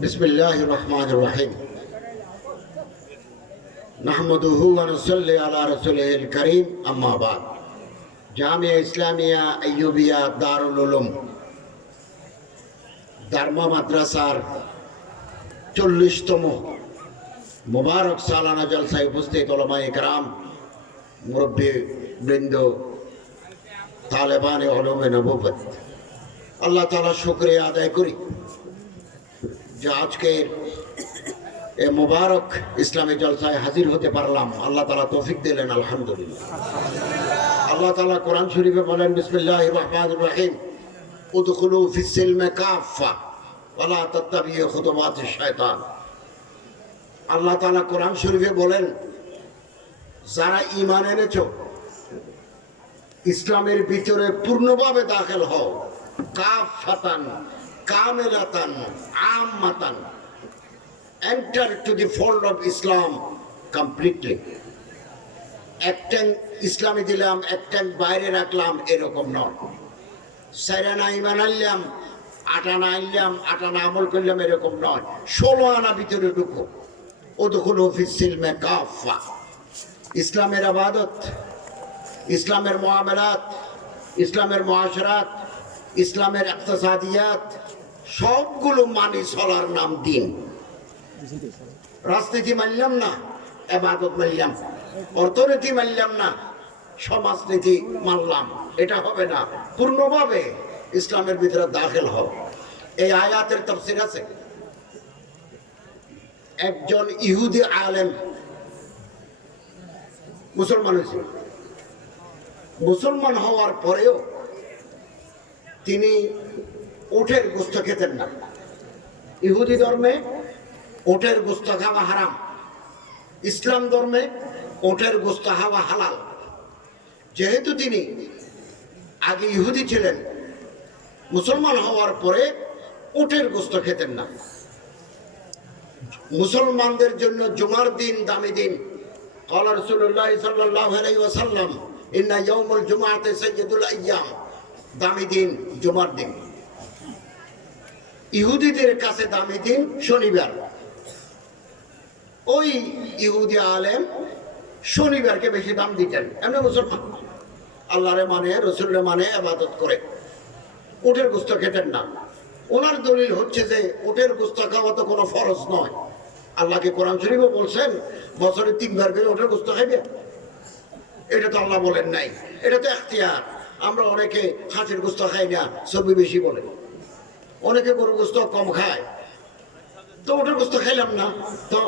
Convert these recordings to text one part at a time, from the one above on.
बिस्मिल्लाहिर रहमानिर रहीम नहमदुहु व नसल्ली अला रसूलिल करीम अम्मा बाद। जामिया इस्लामिया अय्यूबिया दारुल उलूम धर्म माद्रासार 40তম मुबारक सालाना जलसाय उपस्थित उलमाए किराम, मुरब्बी बृंद, तालिबान उलूमे नबुव्वत, अल्लाह ताला शुक्रिया आदाय करी যে আজকের এই মুবারক ইসলামী জলসায় হাজির হতে পারলাম। আল্লাহ তাআলা তৌফিক দিলেন, আলহামদুলিল্লাহ। আল্লাহ তাআলা কোরআন শরীফে বলেন, বিসমিল্লাহির রহমানির রহিম, উদখুলু ফিস সিলমি কাফা ওয়া লা তাত্তাবিউ খুতুওয়াতিশ শায়তান। আল্লাহ তাআলা কোরআন শরীফে বলেন, যারা ঈমান এনেছো ইসলামের ভিতরে পূর্ণভাবে দাখিল হও, কাফাতান কামিলাতান আম্মাতান, enter to the fold of Islam completely। একটা ইসলামে দিলাম, একটা বাইরে রাখলাম, এরকম নয়। সাইরানা ঈমান আনলাম, আটানা আনলাম, আটানা আমল করলাম, এরকম নয়। 16 আনা ভিতরে ঢুকো। উদখুলু ফিস সিলমি কাফা। ইসলামের ইবাদত, ইসলামের মুআমালাত, ইসলামের মুআশারাত, ইসলামের ইকতিসাদিয়াত সবগুলো মানি চলার নাম দিন। রাজনীতি মানলাম না, ইবাদত মানলাম। অর্থনীতি মানলাম না, সমাজনীতি মানলাম, এটা হবে না। পূর্ণভাবে ইসলামের ভিতরে দাখিল হও। এই আয়াতের তাফসীর আছে। একজন ইহুদি আলেম মুসলমান হয়েছে। মুসলমান হওয়ার পরেও তিনি উটের গোশত খেতেন না। ইহুদি ধর্মে উটের গোশত খাওয়া হারাম, ইসলাম ধর্মে উটের গোশত খাওয়া হালাল। যেহেতু তিনি আগে ইহুদি ছিলেন, মুসলমান হওয়ার পরে উটের গোশত খেতেন না। মুসলমানদের জন্য জুমার দিন দামি দিন। ক্বালা রাসূলুল্লাহ সাল্লাল্লাহু আলাইহি ওয়াসাল্লাম, ইন্না ইয়াউমুল জুমআতি সাইয়্যিদুল আইয়াম। দামি দিন জুমার দিন। ইহুদিদের কাছে দামি দিন শনিবার। ওই ইহুদি আলেম শনিবারকে বেশি দাম দিতেন। এমনি মুসলমান আল্লাহরে মানে, রসুলরে মানে, ইবাদত করে। উটের গোশত খেতেন না। ওনার দলিল হচ্ছে যে উটের গোশত খাওয়া তো কোনো ফরজ নয়। আল্লাহকে কোরআন শরীফে বলছেন বছরে 3 বার করে উটের গোশত খাইবে। এটা তো আল্লাহ বলেন নাই, এটা তো ইখতিয়ার। আমরা অনেকে খাসির গোশত খাই না, চর্বি বেশি বলে। অনেকে গরুর গোশত কম খায়, তো ওটার গোশত খাইলাম না। তো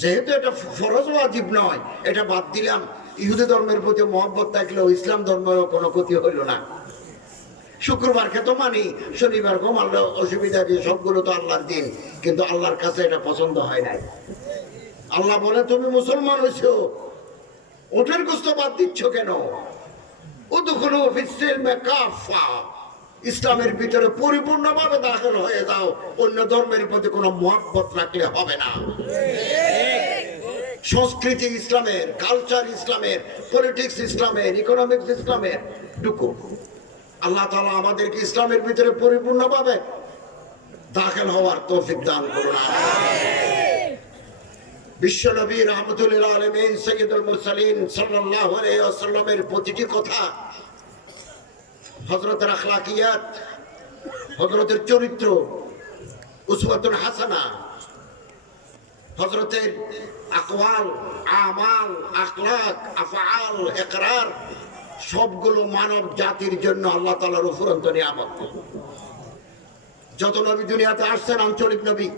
যেহেতু এটা ফরজ ওয়াজিব নয়, এটা বাদ দিলাম। ইহুদি ধর্মের প্রতি মহব্বত থাকলেও ইসলাম ধর্মের কোনো ক্ষতি হইল না। শুক্রবারকে তো মানি, শনিবার কম আল্লাহ অসুবিধা কি, সবগুলো তো আল্লাহর দিন, কিন্তু আল্লাহর কাছে এটা পছন্দ হয় নাই। আল্লাহ বলে, তুমি মুসলমান হয়েছো, ওটার গোশত বাদ দিচ্ছ কেন? উদখুলু ফিস সিলমি কাফা। ইসলামের ভিতরে পরিপূর্ণভাবে দাখিল হয়ে যাও। অন্য ধর্মের প্রতি কোনো মহব্বত রাখলে হবে না। সংস্কৃতি ইসলামের, কালচার ইসলামের, পলিটিক্স ইসলামের, ইকোনমিক্স ইসলামের ঢুকো। আল্লাহ তাআলা আমাদেরকে ইসলামের ভিতরে পরিপূর্ণভাবে দাখিল হওয়ার তৌফিক দান করুন। বিশ্বনবী রাহমাতুল লিল আলামিন সাইয়্যিদুল মুরসালিন সাল্লাল্লাহু আলাইহি ওয়াসাল্লামের প্রতিটি কথা, হযরতের আখলাকিয়াত, হযরতের চরিত্র, উসওয়াতুন হাসানা, হযরতের আকওয়াল, আমাল, আখলাক, আফআল, ইকরার সবগুলো মানব জাতির জন্য আল্লাহ তাআলার অফুরন্ত নিয়ামত। যত নবী দুনিয়াতে আসছেন আঞ্চলিক নবী।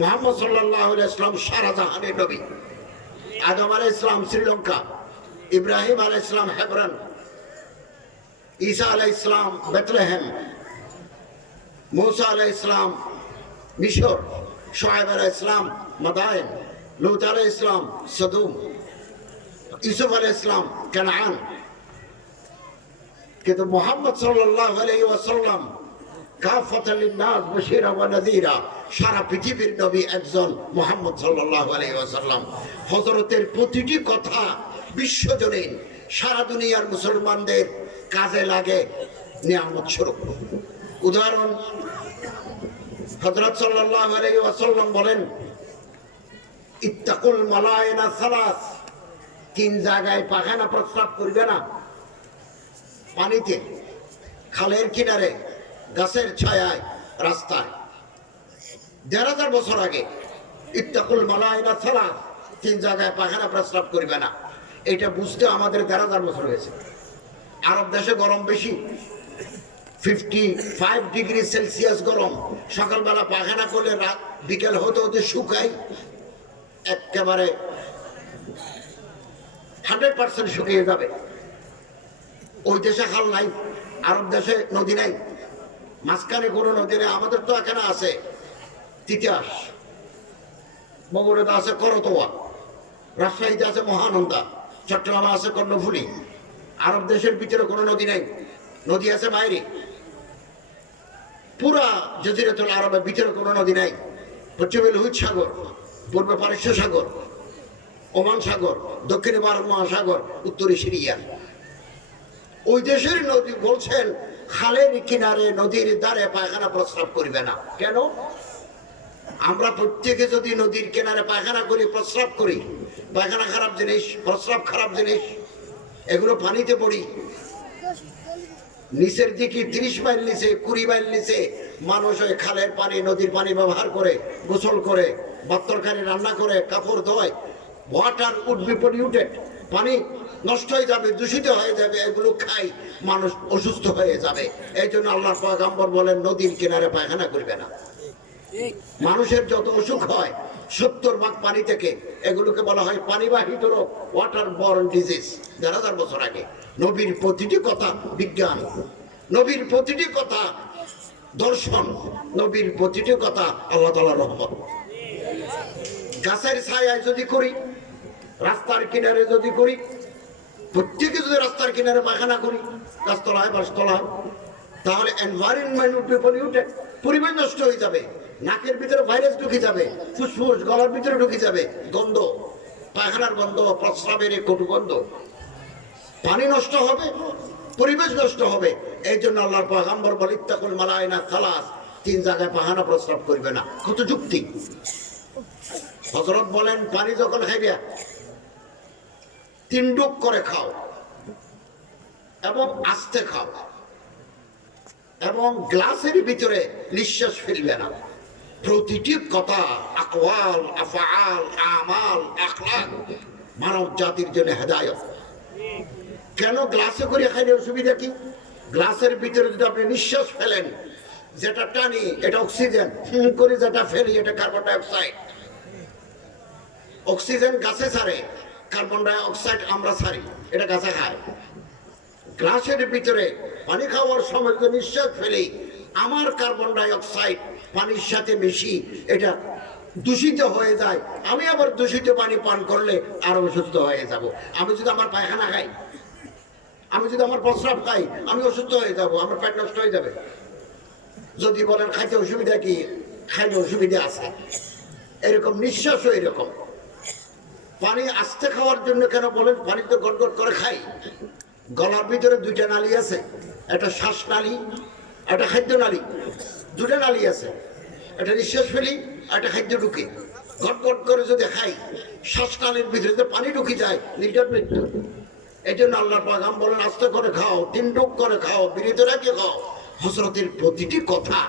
মুহাম্মদ সাল্লাল্লাহু আলাইহি ওয়াসাল্লাম সারা জাহানের নবী। আদম আলাইহিস সালাম শ্রীলঙ্কা, ইব্রাহিম আলাইহিস সালাম হেবরন, ঈসা আলাইহিস সালাম বেথলেহেম, মুসা আলাইহিস সালাম মিশর, শুআয়ব আলাইহিস সালাম মাদায়েন, লূত আলাইহিস সালাম সদুম, ইউসুফ আলাইহিস সালাম কানান। কিন্তু মুহাম্মদ সাল্লাল্লাহু আলাইহি ওয়াসাল্লাম কাফাতাল লিন-নাস বাশীরা ওয়া নাযীরা, সারা পৃথিবীর নবী একজন মুহাম্মদ সাল্লাল্লাহু আলাইহি ওয়াসাল্লাম। হযরতের প্রতিটি কথা বিশ্বজনীন, সারা দুনিয়ার মুসলমানদের কাজে লাগে নিয়ামত স্বরূপ। উদাহরণ হযরত সাল্লাল্লাহু আলাইহি ওয়াসাল্লাম বলেন, ইত্তাকুল মালায়না সালাস, তিন জায়গায় পায়খানা প্রস্রাব করবে না। পানিতে, খালের কিনারে, গাছের ছায়ায়, রাস্তায়। ১,৫০০ বছর আগে ইত্তাকুল মালায়না সালাস, তিন জায়গায় পায়খানা প্রস্রাব করবে না। এটা বুঝতে আমাদের ১,৫০০ বছর হয়েছে। আরব দেশে গরম বেশি, 55 ডিগ্রি সেলসিয়াস গরম। সকালবেলা পায়খানা করলে রাত বিকেল হতে হতে শুকায়, একেবারে 100% শুকিয়ে যাবে। ওই দেশে খাল নাই, আরব দেশে নদী নাই, মাঝখানে কোনো নদী নেই। আমাদের তো এখানে আছে তিতাস, বগুড়াতে আছে করতোয়া, রাজশাহীতে আছে মহানন্দা, চট্টগ্রামে আছে কর্ণফুলী। আরব দেশের ভিতরে কোনো নদী নাই, নদী আছে বাইরে। পুরা জজিরাতুল আরবের ভিতরে কোনো নদী নাই। পশ্চিমে লোহিত সাগর, পূর্বে পারস্য সাগর, ওমান সাগর, দক্ষিণে ভারত মহাসাগর, উত্তরে সিরিয়া। ওই দেশের নদী বলছেন খালের কিনারে, নদীর ধারে পায়খানা প্রস্রাব করবে না। কেন? আমরা প্রত্যেকে যদি নদীর কিনারে পায়খানা করি, প্রস্রাব করি, পায়খানা খারাপ জিনিস, প্রস্রাব খারাপ জিনিস, এগুলো পানিতে পড়ি। নিচের দিকে 30 মাইল নিচে, 20 মাইল নিচে মানুষ ওই খালের পানি, নদীর পানি ব্যবহার করে, গোসল করে, ভাত-তরকারি রান্না করে, কাপড় ধোয়। ওয়াটার উড বি পলিউটেড, পানি নষ্ট হয়ে যাবে, দূষিত হয়ে যাবে। এগুলো খাই, মানুষ অসুস্থ হয়ে যাবে। এই জন্য আল্লাহর পয়গম্বর বলেন নদীর কিনারে পায়খানা করবে না। মানুষের যত অসুখ হয় 70% পানি থেকে। এগুলোকে বলা হয় পানিবাহিত রোগ, ওয়াটার বর্ন ডিজিজ। ১,৫০০ বছর আগে নবীর প্রতিটি কথা বিজ্ঞান, নবীর প্রতিটি কথা দর্শন, নবীর প্রতিটি কথা আল্লাহ তাআলার রহমত। গাছের ছায়ায় যদি করি, রাস্তার কিনারে যদি করি, প্রত্যেকে যদি রাস্তার কিনারে পায়খানা করি, গাছতলায়, বাসতলায়, তাহলে এনভায়রনমেন্ট উড বি পলিউটেড, পরিবেশ নষ্ট হয়ে যাবে। নাকের ভিতরে ভাইরাস ঢুকে যাবে, ফুসফুস গলার ভিতরে ঢুকে যাবে, গন্ধ, পায়খানার গন্ধ, প্রস্রাবের কটু গন্ধ। পানি নষ্ট হবে, পরিবেশ নষ্ট হবে। এই জন্য আল্লাহর পয়গম্বর বলেন ইত্তাকুল মালায়না সালাস, তিন জায়গায় পায়খানা প্রস্রাব করবে না। কত যুক্তি! হযরত বলেন পানি যখন খাইবে 3 ডুব করে খাও, এবং আস্তে খাও, এবং গ্লাসের ভিতরে নিঃশ্বাস ফেলবে না। প্রতিটি কথা, আকওয়াল, আফআল, আমাল, আখলাক মানব জাতির জন্য হেদায়েত। কেন গ্লাসে করে খাইলে অসুবিধা কি? গ্লাসের ভিতরে যদি আপনি নিঃশ্বাস ফেলেন, যেটা টানি এটা অক্সিজেন, করে যেটা ফেলি এটা কার্বন ডাই অক্সাইড। অক্সিজেন গাছে ছাড়ে, কার্বন ডাই অক্সাইড আমরা ছাড়ি, এটা গাছে খায়। গ্লাসের ভিতরে পানি খাওয়ার সময় যদি নিঃশ্বাস ফেলি, আমার কার্বন ডাই অক্সাইড পানির সাথে মিশি এটা দূষিত হয়ে যায়। আমি আবার দূষিত পানি পান করলে আরো অসুস্থ হয়ে যাব। আমি যদি আমার পায়খানা খাই, আমি যদি আমার প্রস্রাব খাই, আমি অসুস্থ হয়ে যাব, আমার পেট নষ্ট হয়ে যাবে। যদি বলেন খাইতে অসুবিধা কি, খাইতে অসুবিধা আছে। এরকম নিঃশ্বাসও এরকম। পানি আস্তে খাওয়ার জন্য কেন বলেন? পানি তো গটগট করে খাই। গলার ভিতরে 2টা নালী আছে, একটা শ্বাসনালী, একটা খাদ্য নালী। 2টা নালী আছে, একটা নিঃশ্বাস ফেলি, একটা খাদ্য ঢুকে। গটগট করে যদি খাই, শ্বাসনালীর ভিতরে যদি পানি ঢুকে যায়, নির্ঘাত মৃত্যু। এই জন্য আল্লাহর পয়গম্বর বলেন আস্তে করে খাও, 3 ডুব করে খাও, বিরত রেখে খাও। হযরতের প্রতিটি কথা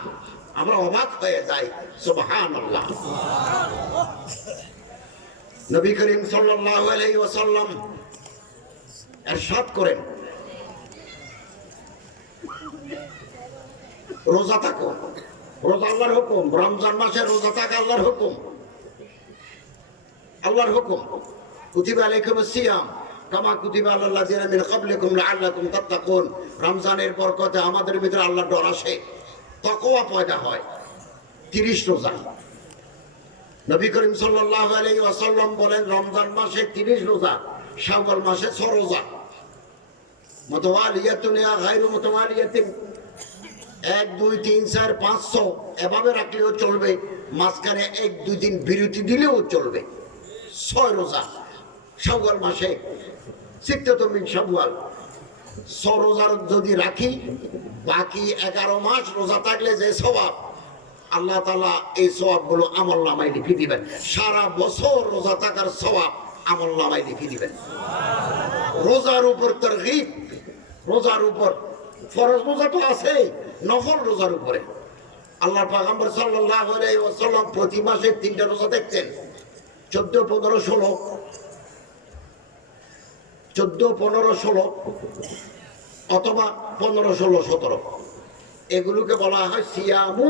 আমরা অবাক হয়ে যাই। সুবহানাল্লাহ। নবী করিম সাল্লাল্লাহু আলাইহি ওয়াসাল্লাম ইরশাদ করেন, রোজা থাকো। রোজা আল্লাহর হুকুম। রমজান মাসে রোজা থাকা আল্লাহর হুকুম, আল্লাহর হুকুম। কুতিবা আলাইকুমুস সিয়াম কামা কুতিবা আলাল লাযিনা মিন ক্বাবলিকুম লাআল্লাকুম তাত্তাকুন। রমজানের বরকতে আমাদের ভিতরে আল্লাহর ডর আসে, তাকওয়া পয়দা হয়। 30 রোজা। নবী করিম সাল্লাল্লাহু আলাইহি ওয়াসাল্লাম বলেন রমজান মাসে 30 রোজা, শাওয়াল মাসে 6 রোজা। মুতাওয়ালিয়াতুন ইয়া গায়রু মুতাওয়ালিয়াতিন, 1 2 3 4 5 6 এভাবে রাখলেও চলবে, মাঝখানে 1 2 দিন বিরতি দিলেও চলবে। 6 রোজা শাওয়াল মাসে, সিত্তাতু মিন শাওয়াল। 6 রোজার যদি রাখি, বাকি 11 মাস রোজা থাকলে যে সওয়াব, আল্লাহ তাআলা এই সওয়াবগুলো আমলনামায় লিখে দিবেন। সারা বছর রোজা থাকার সওয়াব আমলনামায় লিখে দিবেন। রোজার উপর তারগীব, রোজার উপর ফরজ রোজা তো আছে, নফল রোজার উপরে আল্লাহর পয়গম্বর সাল্লাল্লাহু আলাইহি ওয়াসাল্লাম প্রতি মাসে 3টা রোজা দেখতেন। 14, 15, 16, 14, 15, 16 অথবা 15, 16, 17 এগুলোকে বলা হয় সিয়ামু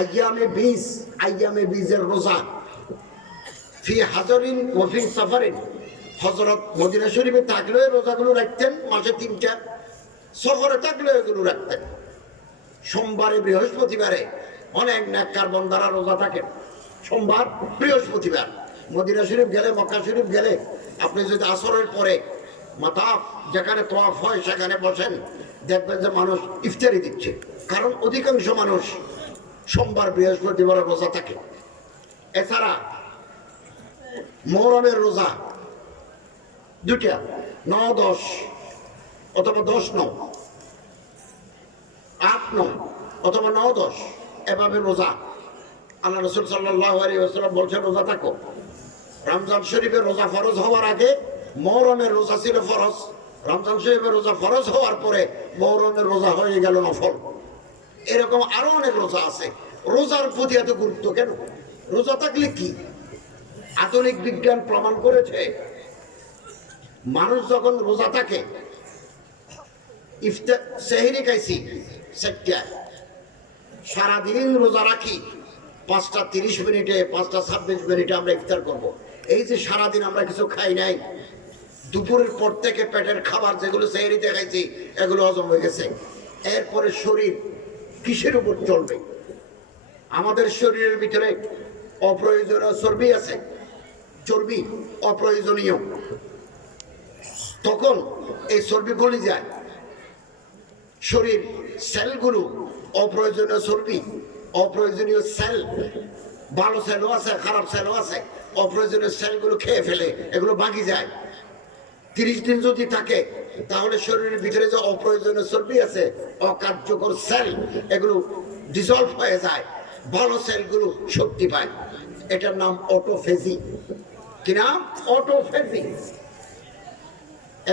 আইয়ামে বীজ, আইয়ামে বীজের রোজা। ফি হাজরিন ওয়া ফি সাফারিন, হযরত মদিনা শরীফে থাকলেও রোজাগুলো রাখতেন মাসে 3টা, সফরে থাকলেও এগুলো রাখতেন। সোমবারে বৃহস্পতিবারে অনেক নেককার বান্দারা রোজা থাকেন। সোমবার বৃহস্পতিবার মদিনা শরীফ গেলে, মক্কা শরীফ গেলে আপনি যদি আসরের পরে মাতাফ যেখানে তোয়াফ হয় সেখানে বসেন, দেখবেন যে মানুষ ইফতারি দিচ্ছে, কারণ অধিকাংশ মানুষ সোমবার বৃহস্পতিবার রোজা থাকে। এছাড়া মুহররমের রোজা 2টা, 9, 10 অথবা 10, 9, 8, 9 অথবা 9, 10 এভাবে রোজা আল্লাহ রাসূল সাল্লাল্লাহু আলাইহি ওয়াসাল্লাম বলছেন রোজা থাকো। রমজান শরীফের রোজা ফরজ হওয়ার আগে মুহররমের রোজা ছিল ফরজ, রমজান শরীফের রোজা ফরজ হওয়ার পরে মুহররমের রোজা হয়ে গেল নফল। এরকম আরো অনেক রোজা আছে। রোজার প্রতি এত গুরুত্ব কেন? রোজা থাকলে কি? আধুনিক বিজ্ঞান প্রমাণ করেছে মানুষ যখন রোজা থাকে, ইফতার সেহরি খাইছি 4টা, সারাদিন রোজা রাখি 5টা 30 মিনিটে, 5টা 26 মিনিটে আমরা ইফতার করব। এই যে সারাদিন আমরা কিছু খাই নাই, দুপুরের পর থেকে পেটের খাবার যেগুলো সেহরিতে খাইছি এগুলো হজম হয়ে গেছে। এরপরে শরীর কিসের উপর চলবে? আমাদের শরীরের ভিতরে অপ্রয়োজনীয় চর্বি আছে, চর্বি অপ্রয়োজনীয়, তখন এই চর্বি গলে যায়। শরীর সেলগুলো অপ্রয়োজনীয় চর্বি, অপ্রয়োজনীয় সেল, ভালো সেলও আছে খারাপ সেলও আছে, অপ্রয়োজনীয় সেলগুলো খেয়ে ফেলে, এগুলো বাকি যায়। 30 দিন যদি থাকে তাহলে শরীরের ভিতরে যে অপ্রয়োজনীয় চর্বি আছে, অকার্যকর সেল, এগুলো ডিসলভ হয়ে যায়, ভালো সেলগুলো শক্তি পায়। এটার নাম অটোফেজি। কি নাম? অটোফেজি।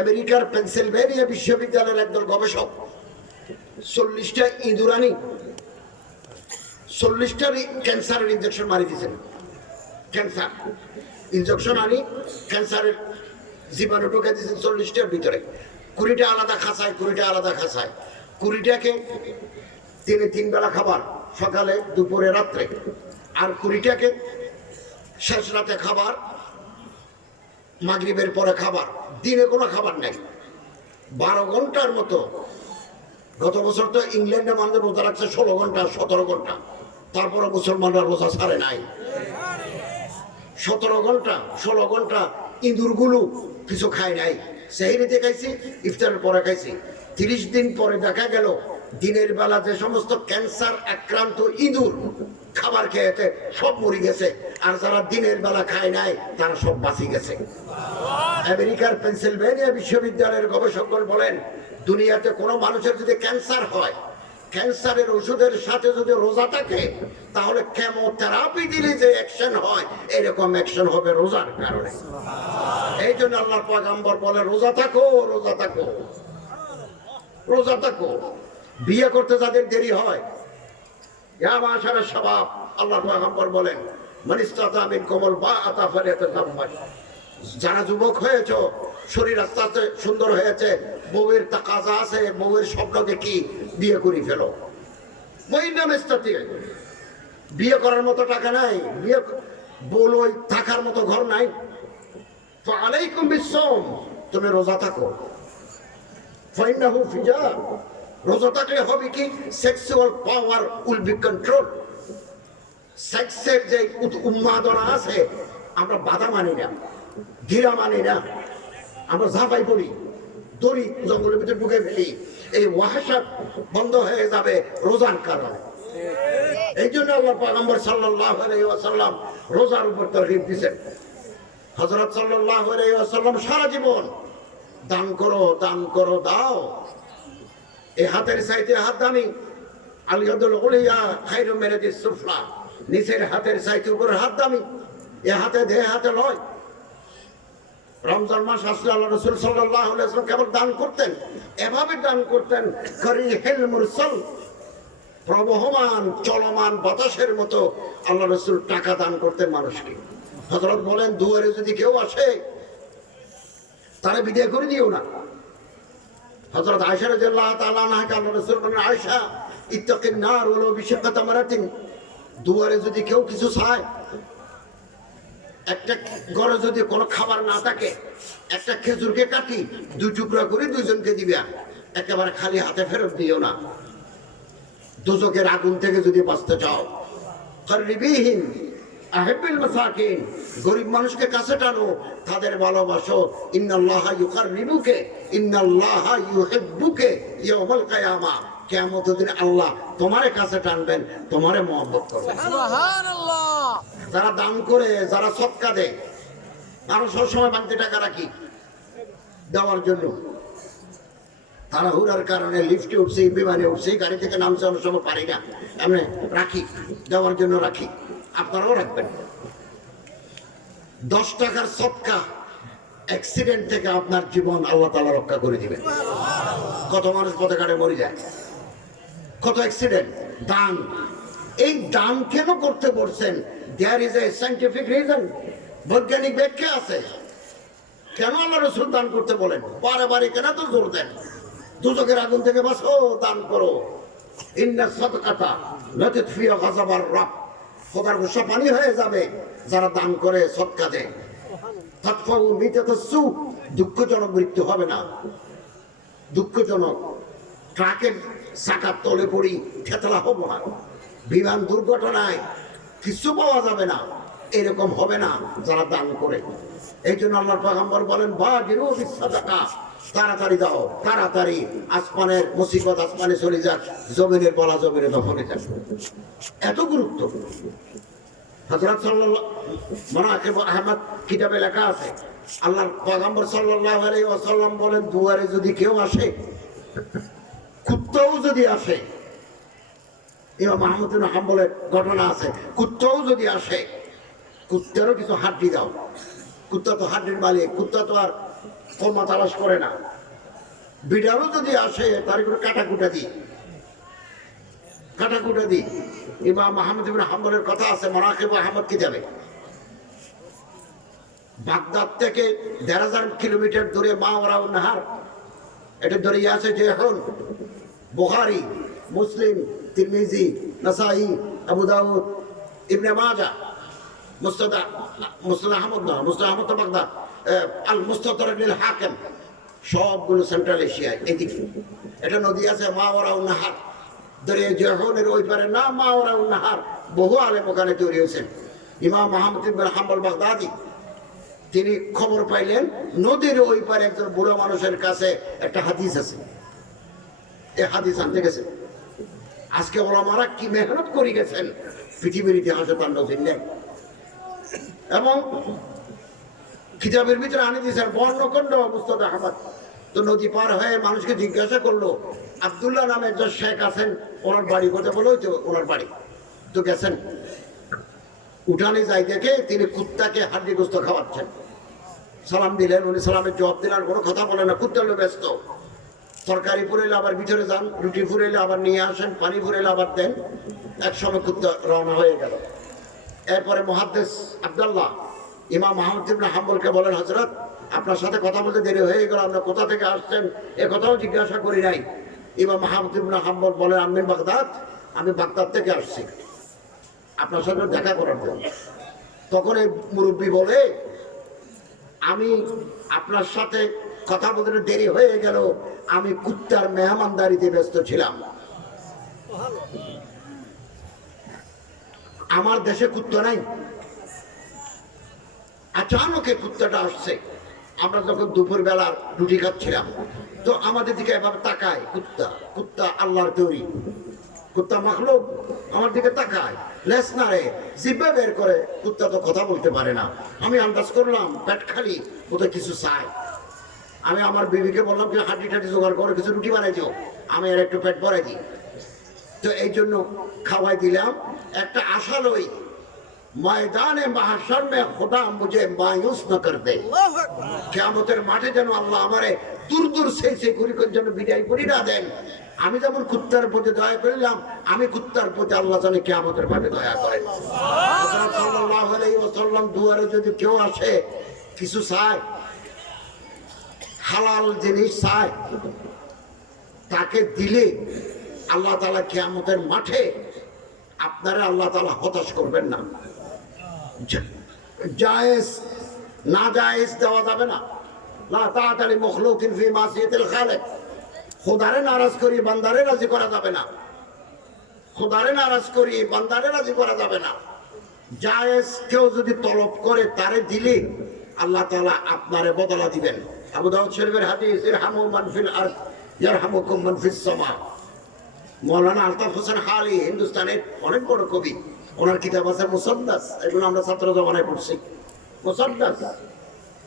আমেরিকার পেনসিলভেনিয়া বিশ্ববিদ্যালয়ের একদল গবেষক 40টা ইঁদুরানি 40টা ক্যান্সারের ইনজেকশন মারি দিয়েছেন। ক্যান্সার ইনজেকশন আনি ক্যান্সারের জীবাণু ঢুকে দিয়েছেন 40টার ভিতরে। 20টা আলাদা খাঁচায়, 20টা আলাদা খাঁচায়। 20টাকে দিনে 3 বেলা খাবার, সকালে, দুপুরে, রাত্রে। আর 20টাকে শেষ রাতে খাবার, মাগরিবের পরে খাবার, দিনে কোনো খাবার নেই। 12 ঘন্টার মতো। গত বছর তো ইংল্যান্ডে মানুষ রোজা রাখছে 16 ঘন্টা, 17 ঘন্টা, তারপরে মুসলমানরা রোজা ছাড়ে নাই। 17 ঘন্টা, 16 ঘন্টা ইঁদুরগুলো কিছু খায় নাই, সেহরিতে খাইছি, ইফতারের পরে খাইছি। 30 দিন পরে দেখা গেল দিনের বেলা যে সমস্ত ক্যান্সার আক্রান্ত ইঁদুর খাবার খেয়েছে সব মরে গেছে, আর যারা দিনের বেলা খায় নাই তারা সব বাঁচি গেছে। আমেরিকার পেনসিলভেনিয়া বিশ্ববিদ্যালয়ের গবেষকগণ বলেন, দুনিয়াতে কোনো মানুষের যদি ক্যান্সার হয়, ক্যান্সারের ওষুধের সাথে যদি রোজা থাকে, তাহলে কেমোথেরাপি দিলে যে অ্যাকশন হয় এরকম অ্যাকশন হবে রোজার কারণে। এই জন্য আল্লাহর পয়গম্বর বলে রোজা থাকো, রোজা থাকো, রোজা থাকো। বিয়ে করতে যাদের দেরি হয়, ইয়া মাশারা শাবাব, আল্লাহর পয়গম্বর বলেন মান ইসতাতা মিনকুমুল বাআতা ফালিয়াতাযাওয়াজ। যারা যুবক হয়েছ, শরীর আস্তে আস্তে সুন্দর হয়েছে, বউয়ের তাকাজা আছে, বউয়ের স্বপ্ন দেখি বিয়ে করে ফেলো। বিয়ে করার মতো টাকা নাই, বিয়ে বউই থাকার মতো ঘর নাই, তো আলাইকুম বিসওম, তুমি রোজা থাকো। ফাইন্নাহু ফিজা, রোজা থাকলে হবে কি? Sexual power will be control. সেক্সের যে উন্মাদনা আছে, আমরা বাধা মানি না, ঘিরা মানি না, আমরা ঝাঁপাই পড়ি, দড়ি জঙ্গলের ভিতরে ঢুকে ফেলি। এই ওয়াহশাত বন্ধ হয়ে যাবে রোজার কারণে। এই জন্য আল্লাহর পয়গম্বর সাল্লাল্লাহু আলাইহি ওয়াসাল্লাম রোজার উপর তারগীব দিয়েছেন। হযরত সাল্লাল্লাহু আলাইহি ওয়াসাল্লাম সারা জীবন দান করো, দান করো, দাও। এই হাতের চাইতে হাত দামি, আল ইয়াদুল উলিয়া খায়রু মিনাদিস সুফলা, নিচের হাতের চাইতে উপরের হাত দামি। এ হাতে দেহে হাতে লয়। রমজান মাস আসলে আল্লাহ রাসূল সাল্লাল্লাহু আলাইহি ওয়াসাল্লাম কেবল দান করতেন, এভাবে দান করতেন করিহিল মুরসাল, প্রবহমান চলমান বাতাসের মতো আল্লাহ রাসূল টাকা দান করতেন মানুষকে। হযরত বলেন, দুয়ারে যদি কেউ আসে তারা বিদায় করে দিও না। হযরত আয়েশা রাদিয়াল্লাহু তাআলা আনহাকে আল্লাহ রাসূল বলেন, আয়েশা ইত্তাকিন নার ওয়ালাউ বিশিক্কা তামরাতিন, দুয়ারে যদি কেউ কিছু চায়, একটা ঘরে যদি কোনো খাবার না থাকে, একটা খেজুরকে কাটি 2 টুকরা করে 2 জনকে দিবা, একেবারে খালি হাতে ফেরত দিও না। দোজখের আগুন থেকে যদি বাঁচতে চাও, কাররিবিহিম আহিবিল মাসাকিন, গরিব মানুষকে কাছে টানো, তাদের ভালোবাসো। ইন্নাল্লাহা ইউকাররিবুকে ইন্নাল্লাহা ইউহিব্বুকে ইয়াউমাল কিয়ামা, কিয়ামতের দিন আল্লাহ তোমারে কাছে টানবেন, তোমারে মহব্বত করবেন। সুবহানাল্লাহ। যারা দান করে, যারা সদকা দেয়, আরো সবসময় বাড়তি টাকা রাখি দেওয়ার জন্য, তারা হুরার কারণে লিফটে উঠছি, বিমানে উঠছি, গাড়ি থেকে নামছে, অনেক সময় পারি না, আমি রাখি, দেওয়ার জন্য রাখি। আপনারাও রাখবেন। 10 টাকার সদকা অ্যাক্সিডেন্ট থেকে আপনার জীবন আল্লাহ তাআলা রক্ষা করে দিবেন। কত মানুষ পথে ঘাটে মরে যায়, কত অ্যাক্সিডেন্ট। দান, এই দান কেন করতে বলছেন? There is a scientific reason, বৈজ্ঞানিক ব্যাখ্যা আছে কেন আল্লাহ রাসূল দান করতে বলেন। বারে বারে কেন তো জোর দেন? দুজকের আগুন থেকে বাঁচো, দান করো। ইন্না সাদকাতা লা তুতফিউ গাযাবার রাব, খোদার গুসা পানি হয়ে যাবে যারা দান করে, সদকা দেয়। তাতফাউ মিতাতাসসু, দুঃখজনক মৃত্যু হবে না। দুঃখজনক ট্রাকের চাকার তলে পড়ি থেতলা হবো না, বিমান দুর্ঘটনায় কিছু পাওয়া যাবে না, এরকম হবে না যারা দান করে। এই জন্য আল্লাহর পয়গম্বর বলেন, বাদিরু বিসসাদাকা, তাড়াতাড়ি দাও, তাড়াতাড়ি আসমানের মুসিবত আসমানে চলে যাক, জমিনের বলা জমিনে দফনে যাক। এত গুরুত্ব। হযরত সাল্লাল্লাহু মানাকিব আহমদ কিতাবে লেখা আছে, আল্লাহর পয়গম্বর সাল্লাল্লাহু আলাইহি ওয়াসাল্লাম বলেন, দুয়ারে যদি কেউ আসে, কুত্তাও যদি আসে, ইমাম আহমদ বিন হাম্বলের ঘটনা আছে, কুত্তাও যদি আসে, কুত্তারও কিছু হাড্ডি দাও। কুত্তা তো হাড্ডির মালিক, কুত্তা তো আর কর্মা তালাশ করে না। বিড়ালও যদি আসে, তার করে কাটাকুটা দিই, কাটাকুটা দিই। ইমাম আহমদ বিন হাম্বলের কথা আছে মানাকিব আহমদ কিতাবে। বাগদাদ থেকে ১,৫০০ কিলোমিটার দূরে মাওয়ারাউ নাহার, এটা দরিয়া আছে যেহন, বুখারী, মুসলিম, তিরমিজি, নাসাই, আবু দাউদ, ইবনে মাজাহ, মুসনাদ আহমদ না, মুসনাদ আহমদ তো বাগদাদ, আল মুস্তাদরাক লিল হাকিম, সবগুলো সেন্ট্রাল এশিয়ায়। এদিকে এটা নদী আছে মাওয়ারাউ নাহার, দরিয়া যেহনের ওই পারে নাম মাওয়ারাউ নাহার। বহু আলেম ওখানে তৈরি হয়েছেন। ইমাম আহমদ বিন হাম্বল বাগদাদি, তিনি খবর পাইলেন নদীর ওই পারে একজন বুড়ো মানুষের কাছে একটা হাদিস আছে, এই হাদিস আনতে গেছেন। আজকে ওলামারা কি মেহনত করে গেছেন, পৃথিবীর ইতিহাসে তার নজির নেই। এবং কিতাবের ভিতরে আনে দিয়েছেন বর্ণখণ্ড মুস্তাদ আহমদ। তো নদী পার হয়ে মানুষকে জিজ্ঞাসা করলো, আব্দুল্লাহ নামে একজন শেখ আছেন, ওনার বাড়ি কোথায়? বলো তো ওনার বাড়ি। তো গেছেন, উঠানে যাই দেখে তিনি কুত্তাকে হাড্ডি গোস্ত খাওয়াচ্ছেন। সালাম দিলেন, উনি সালামের জবাব দিলেন, কোনো কথা বলে না, কুত্তা হলো ব্যস্ত। তরকারি ফুরাইলে আবার ভিতরে যান, রুটি ফুরাইলে আবার নিয়ে আসেন, পানি ফুরাইলে আবার দেন। একসময় কুত্তা রওনা হয়ে গেল। এরপরে মুহাদ্দিস আব্দুল্লাহ ইমাম আহমদ ইবনে হাম্বলকে বলেন, হযরত আপনার সাথে কথা বলতে দেরি হয়ে গেল, আপনি কোথা থেকে আসছেন এ কথাও জিজ্ঞাসা করি নাই। ইমাম আহমদ ইবনে হাম্বল বলেন, আমি বাগদাদ, আমি বাগদাদ থেকে আসছি আপনার সাথে দেখা করার জন্য। তখন এই মুরব্বী বলে, আমি আপনার সাথে কথা বলতে দেরি হয়ে গেল, আমি কুত্তার মেহমানদারিতে ব্যস্ত ছিলাম। আমার দেশে কুত্তা নাই, আচানক কুত্তাটা আসছে। আমরা যখন দুপুর বেলার রুটি খাচ্ছিলাম, তো আমাদের দিকে এভাবে তাকায় কুত্তা। কুত্তা আল্লাহর তৈরি, কুত্তা মাখলুক, আমার দিকে তাকায়, লেস নাড়ে, জিহ্বা বের করে। কুত্তা তো কথা বলতে পারে না। আমি আন্দাজ করলাম পেট খালি, কোথায় কিছু চাই। আমি আমার বিবিকে বললাম, কি হাড্ডি টাড্ডি জোগাড় করে কিছু রুটি বানাই দিও, আমি আর একটু পেট ভরাই দিই। তো এই জন্য খাওয়াই দিলাম। একটা আশা লই, ময়দানে মাহশর মে খোদা মুঝে মায়ুস না কর দে। কিয়ামতের মাঠে যেন আল্লাহ আমারে দূর দূর সেই গুরিকর জন্য বিদায় করি না দেন। আমি যেমন কুত্তার প্রতি দয়া করলাম, আমি কুত্তার প্রতি আল্লাহ জানে কিয়ামতের মাঠে দয়া করেন। সাল্লাল্লাহু আলাইহি ওয়াসাল্লাম দুয়ারে যদি কেউ আসে কিছু চায়, হালাল জিনিস চায়, তাকে দিলে আল্লাহ তাআলা কিয়ামতের মাঠে আপনারা আল্লাহ তাআলা হতাশ করবেন না। জায়েজ না জায়েজ দেওয়া যাবে না। লা তাআতা লি মাখলুকিন ফি মাসিয়াতিল খালিক। খোদারে নারাজ করি বান্দারে রাজি করা যাবে না। খোদারে নারাজ করি বান্দারে রাজি করা যাবে না। জায়েজ কেউ যদি তলব করে তারে দিলে আল্লাহ তাআলা আপনারে বদলা দিবেন। আবু দাউদ শরীফের হাদিস, ইরহামু মান ফিল আরদ ইয়ারহামুকুম মান ফিস সামা। মৌলানা আলতাফ হোসেন হালি হিন্দুস্তানের অনেক বড় কবি, ওনার কিতাব আছে মুসাদ্দাস, এগুলো আমরা ছাত্র জমানায় পড়ছি। মুসাদ্দাস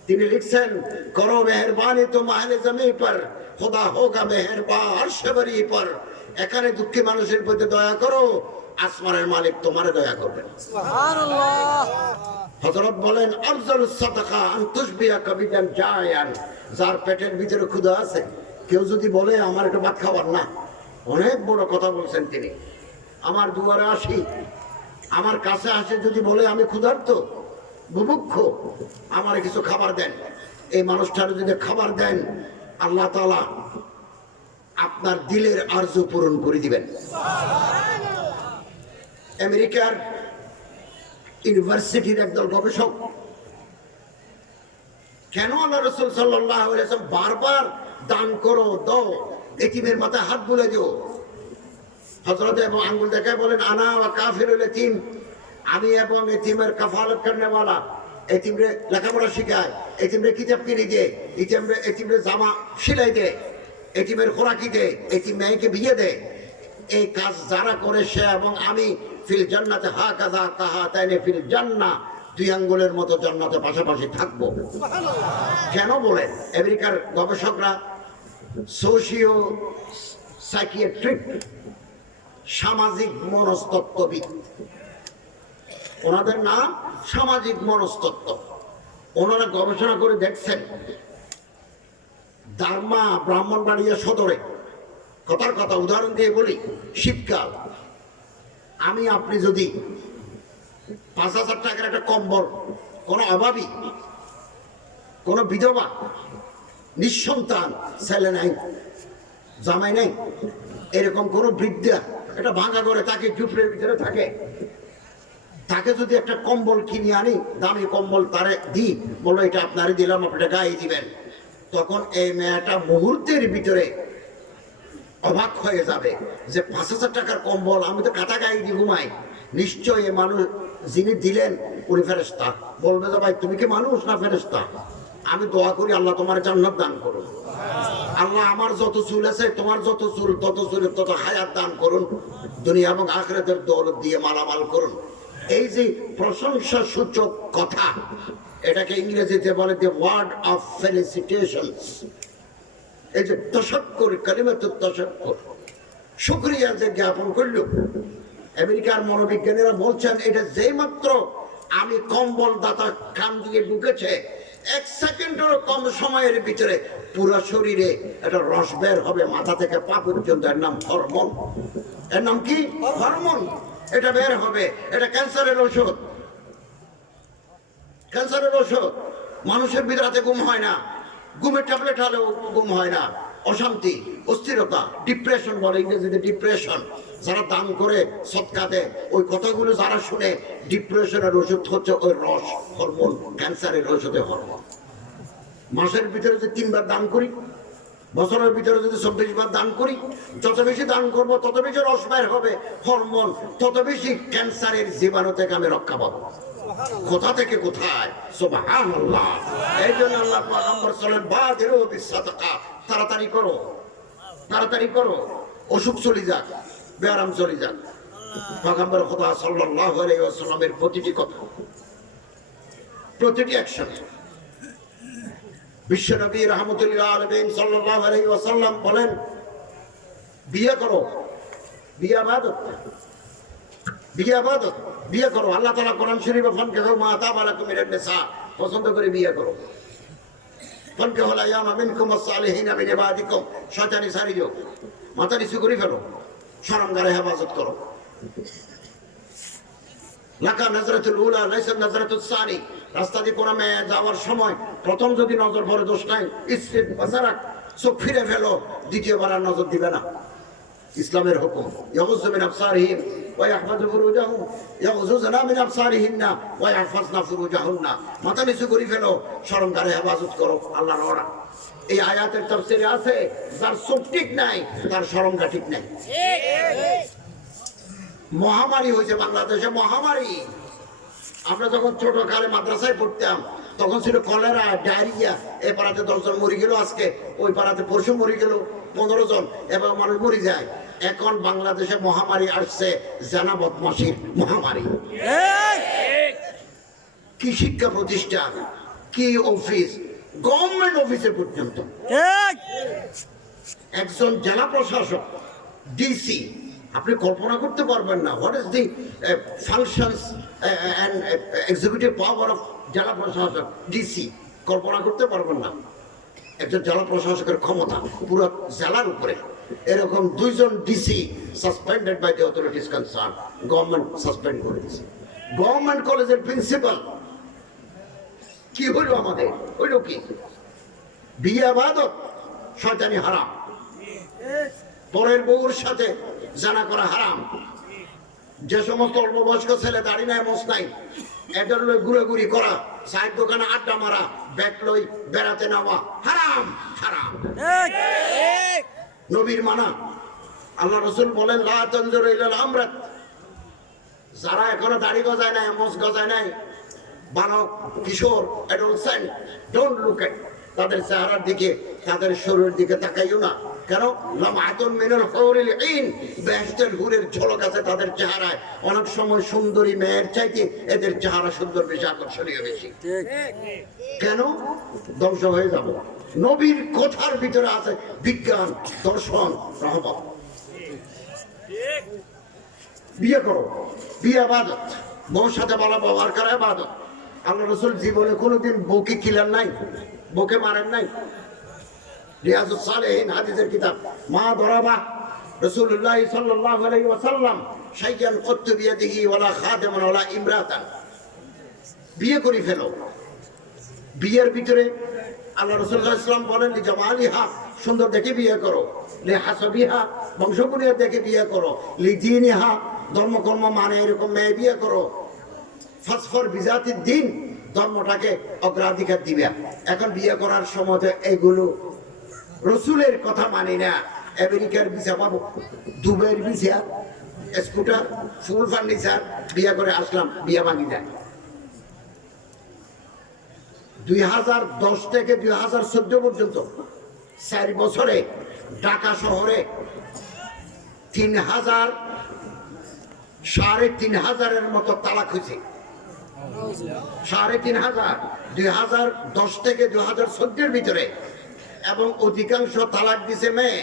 তিনি লিখছেন, করো মেহরবানি তো মাহলে জমি পর, খোদা হোগা মেহরবান আরশে বরি পর। এখানে দুঃখী মানুষের প্রতি দয়া করো, আসমানের মালিক তোমারে দয়া করবেন। সুবহানাল্লাহ। হযরত বলেন, আফজালুস সাদাকা আন তুশবিয়া কাবিদান জায়ান। যার পেটের ভিতরে ক্ষুধা আছে, কেউ যদি বলে আমার একটু ভাত খাবার না, অনেক বড় কথা বলছেন তিনি। আমার দুয়ারে আসি, আমার কাছে আসে, যদি বলে আমি ক্ষুধার্ত বুভুক্ষ, আমার কিছু খাবার দেন, এই মানুষটার যদি খাবার দেন আল্লাহ তাআলা আপনার দিলের আরজু পূরণ করে দিবেন। আমেরিকার ইউনিভার্সিটির একদল গবেষক কেন আল্লাহ রাসূল সাল্লাল্লাহু আলাইহি ওয়াসাল্লাম বারবার দান করো, দাও, এতিমের মাথায় হাত বুলে দিও, হযরত এবং আঙ্গুল দেখায় বলেন, আনা ওয়া কাফিরুল ইতিম, আমি এবং এতিমের কাফালত করনেওয়ালা। এতিমরে লেখাপড়া শিখায়, এতিমরে কিতাব কিনে দেয়, এতিমরে জামা সেলাই দেয়, এতিমের খোরাকি দেয়, এতিম মেয়েকে বিয়ে দেয়। এই কাজ যারা করে সে এবং আমি ফিল জান্নাতে হাকাযা কাহাতাইনি ফিল জান্নাহ, দুই আঙ্গুলের মতো জান্নাতে পাশাপাশি থাকবো। কেন বলেন? আমেরিকার গবেষকরা সোশিও সাইকিয়াট্রিক, সামাজিক মনস্তত্ত্ববিদ, ওনাদের নাম সামাজিক মনস্তত্ত্ব। ওনারা গবেষণা করে দেখছেন, দারমা ব্রাহ্মণবাড়িয়া সদরে, কথার কথা উদাহরণ দিয়ে বলি, শীতকাল, আমি আপনি যদি 5,000 টাকার একটা কম্বল, কোনো অভাবী, কোনো বিধবা, নিঃসন্তান, ছেলে নাই, জামাই নাই, এরকম কোন বৃদ্ধা এটা ভাঙা করে তাকে ঝুপড়ের ভিতরে থাকে, তাকে যদি একটা কম্বল কিনে আনি, দামি কম্বল তারে দিই, বলো এটা আপনারে দিলাম, আপনি গায়ে দিবেন, তখন এই মেয়েটা মুহূর্তের ভিতরে অবাক হয়ে যাবে যে 5,000 টাকার কম্বল আমি তো কাটা গায়ে দিয়ে ঘুমাই, নিশ্চয় এ মানুষ যিনি দিলেন উনি ফেরেশতা। বলবে যে ভাই তুমি কি মানুষ না ফেরেশতা? আমি দোয়া করি আল্লাহ তোমার জান্নাত দান করুন, আল্লাহ আমার যত চুল আছে তোমার যত চুল তত চুলের তত হায়াত দান করুন, দুনিয়া এবং আখিরাতের দৌলত দিয়ে মালামাল করুন। এই যে প্রশংসা সূচক কথা, এটাকে ইংরেজিতে বলে দ্য ওয়ার্ড অফ ফেলিসিটেশনস। এই যে তাশাক্কুর, কালিমাতুত তাশাক্কুর, শুকরিয়া যে জ্ঞাপন করল, আমেরিকার মনোবিজ্ঞানীরা বলছেন এটা যেই মাত্র আমি কম্বল দাতা কান দিয়ে ঢুকেছে, 1 সেকেন্ডেরও কম সময়ের ভিতরে পুরো শরীরে একটা রস বের হবে, মাথা থেকে পা পর্যন্ত। এর নাম হরমোন। এর নাম কি? হরমোন। এটা বের হবে, এটা ক্যান্সারের ওষুধ। ক্যান্সারের ওষুধ। মানুষের বিরাতে ঘুম হয় না, ঘুমের ট্যাবলেট হলেও ঘুম হয় না, অশান্তি, অস্থিরতা, ডিপ্রেশন বলে ইংরেজিতে ডিপ্রেশন। যারা দান করে, সদকা দেয়, ওই কথাগুলো যারা শুনে, ডিপ্রেশনের ওষুধ হচ্ছে ওই রস, হরমোন। ক্যান্সারের ওষুধে হরমোন। মাসের ভিতরে যদি 3 বার দান করি, বছরের ভিতরে যদি 24 বার দান করি, যত বেশি দান করবো তত বেশি রস বের হবে, হরমোন, তত বেশি ক্যান্সারের জীবাণু থেকে আমি রক্ষা পাবো। কোথা থেকে কোথায়! সুবহানাল্লাহ। এই জন্য আল্লাহ পয়গম্বর বলেন, বাদিরু বিসসাদাকা, তাড়াতাড়ি করো, তাড়াতাড়ি করো, অসুখ চলে যাক, বেআরাম চলে যাক। পয়গম্বর খোদা সাল্লাল্লাহু আলাইহি ওয়াসাল্লামের প্রতিটি কথা, প্রতিটি অ্যাকশন, বিশ্বনবী রাহমাতুল্লিল আলামিন সাল্লাল্লাহু আলাইহি ওয়াসাল্লাম বলেন, বিয়ে করো, বিয়ে ইবাদত, বিয়ে ইবাদত। বিয়ে করো, আল্লাহ তাআলা কোরআন শরীফে ফানকিহু মা তাবা লাকুম মিনান নিসা, পছন্দ করে বিয়ে করো। ফানকিহুল আইয়ামা মিনকুম ওয়াস-সালিহিনা মিন ইবাদিকুম, শয়তানি সারি যাও, মাথা নিচু করে ফেলো, শরমগারে হেফাজত করো। লাকা নজরাতুল উলা লাইসা নজরাতুস সানি, রাস্তা দিয়ে কোনো মেয়ে যাওয়ার সময় প্রথম যদি নজর পড়ে দোষ নাই, ইসরিফ বাসারাক, চোখ ফিরে ফেলো, দ্বিতীয়বার আর নজর দিবে না। ইসলামের হুকুম। ইয়াগুযু মিন আবসারিহিম ওয়া ইয়াহফাযু ফুরুজাহুম, ইয়াগুযুনা মিন আবসারিহিন্না ওয়া ইয়াহফাযনা ফুরুজাহুন্না, মাথা নিচু করে ফেলো, শরমগারে হেফাজত করো, আল্লাহর ওয়াদা। এই আয়াতের তাফসীরে আছে, যার চোখ ঠিক নাই তার শরমগা ঠিক নাই। মহামারী হয়েছে বাংলাদেশে, মহামারী। আমরা যখন ছোট কালে মাদ্রাসায় পড়তাম তখন ছিল কলেরা, ডায়রিয়া, এই পাড়াতে 10 জন মরে গেল, আজকে ওই পাড়াতে পরশু মরে গেল 15 জন, এবং মানুষ মরে যায়। এখন বাংলাদেশে মহামারী আসছে, জানা বদমাশির মহামারী। কি শিক্ষা প্রতিষ্ঠান, কি অফিস, গভর্নমেন্ট অফিসে পর্যন্ত একজন জেলা প্রশাসক, ডিসি, আপনি কল্পনা করতে পারবেন না what is the functions and executive power of জেলা প্রশাসক, ডিসি, কল্পনা করতে পারবেন না একজন জেলা প্রশাসকের ক্ষমতা পুরো জেলার উপরে। এরকম 2 জন DC suspended by the authorities concern, government suspend করে দিয়েছে। গভর্নমেন্ট কলেজের প্রিন্সিপাল। কি হইল আমাদের, হইল কি? বিয়ে ইবাদত, শয়তানি হারাম। পরের বউর সাথে জানা করা হারাম। যে সমস্ত অল্প বয়স্ক ছেলে দাড়ি নাই, মোছ নাই, এদের লই ঘুরে করা, চায়ের দোকানে আড্ডা মারা, ব্যাগ লই বেড়াতে নেওয়া, হারাম হারাম। নবীর মানা। আল্লাহ রাসূল বলেন, লা তানজুরু ইলাল আমরাত, যারা এখনো দাড়ি গজায় নাই, মোছ গজায় নাই, বালক, কিশোর, অ্যাডোলসেন্ট, ডোন্ট লুক এট তাদের চেহারার দিকে, তাদের শরীরের দিকে তাকাইও না। কেন? লামাতুন মিনাল হুরিল ঈন, বেহেশতের হুরের ঝলক আছে তাদের চেহারায়। অনেক সময় সুন্দরী মেয়ের চাইতে এদের চেহারা সুন্দর বেশি, আকর্ষণীয় বেশি। কেন? ধ্বংস হয়ে যাব। নবীর কথার ভিতরে আছে বিজ্ঞান, দর্শন, রহমত। বিয়ে করো, বিয়ে ইবাদত, বউর সাথে ভালো ব্যবহার করা ইবাদত। আল্লাহ রাসূল জীবনে কোনোদিন বউকে কিলান নাই, বউকে মারেন নাই। রিয়াজুস সালেহিন হাদিসের কিতাব, মা দরাবা রাসূলুল্লাহ সাল্লাল্লাহু আলাইহি ওয়াসাল্লাম শাইয়ান কুতু বিয়াদিহি ওয়ালা খাদিমান ওয়ালা ইমরাতান। বিয়ে করে ফেলো। বিয়ের ভিতরে আল্লাহ রাসূল সাল্লাল্লাহু আলাইহি ওয়াসাল্লাম বলেন, জামালিহা, সুন্দর দেখে বিয়ে করো, লি হাসাবিহা, বংশপরিচয় দেখে বিয়ে করো, লি দীনিহা, ধর্মকর্ম মানে এরকম মেয়ে বিয়ে করো, ফাসফর বিজাতিদ দ্বীন, ধর্মটাকে অগ্রাধিকার দিবে। এখন বিয়ে করার সময় এগুলো রসুলের কথা মানি না, আমেরিকার ভিসা পাবো, দুবাইয়ের ভিসা, স্কুটার, ফুল ফার্নিচার, বিয়ে করে আসলাম, বিয়ে ভাঙি যায়। 2010 থেকে 2014 পর্যন্ত 4 বছরে ঢাকা শহরে 3,500 মতো তালাক হয়েছে। 3,500 2010 থেকে 2014 ভিতরে। এবং অধিকাংশ তালাক দিছে মেয়ে,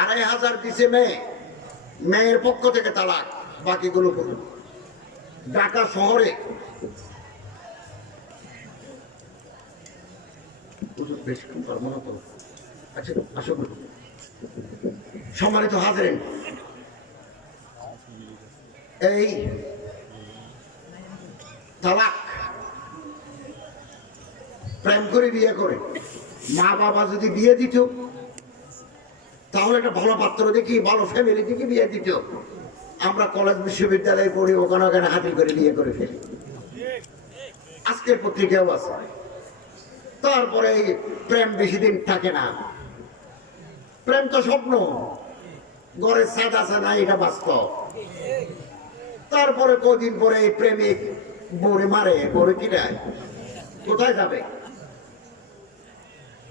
2,500 দিছে মেয়ে, মেয়ের পক্ষ থেকে তালাক, বাকিগুলো বলুন। ঢাকা শহরে আচ্ছা আসুন, সম্মানিত হাজেরিন, এই তালাক, প্রেম করে বিয়ে করে, মা বাবা যদি বিয়ে দিত তাহলে একটা ভালো পাত্র দেখি, ভালো ফ্যামিলি দেখি বিয়ে দিত। আমরা কলেজ বিশ্ববিদ্যালয়ে পড়ি, ওখানে ওখানে হাতিল করে বিয়ে করে ফেলি। আজকের পত্রিকাও আছে। তারপরে প্রেম বেশি দিন থাকে না। প্রেম তো স্বপ্ন, ঘরের ছাদ আছে না, এটা বাস্তব। তারপরে কদিন পরে এই প্রেমিক বউরে মারে, বউরে কিনায়, কোথায় যাবে?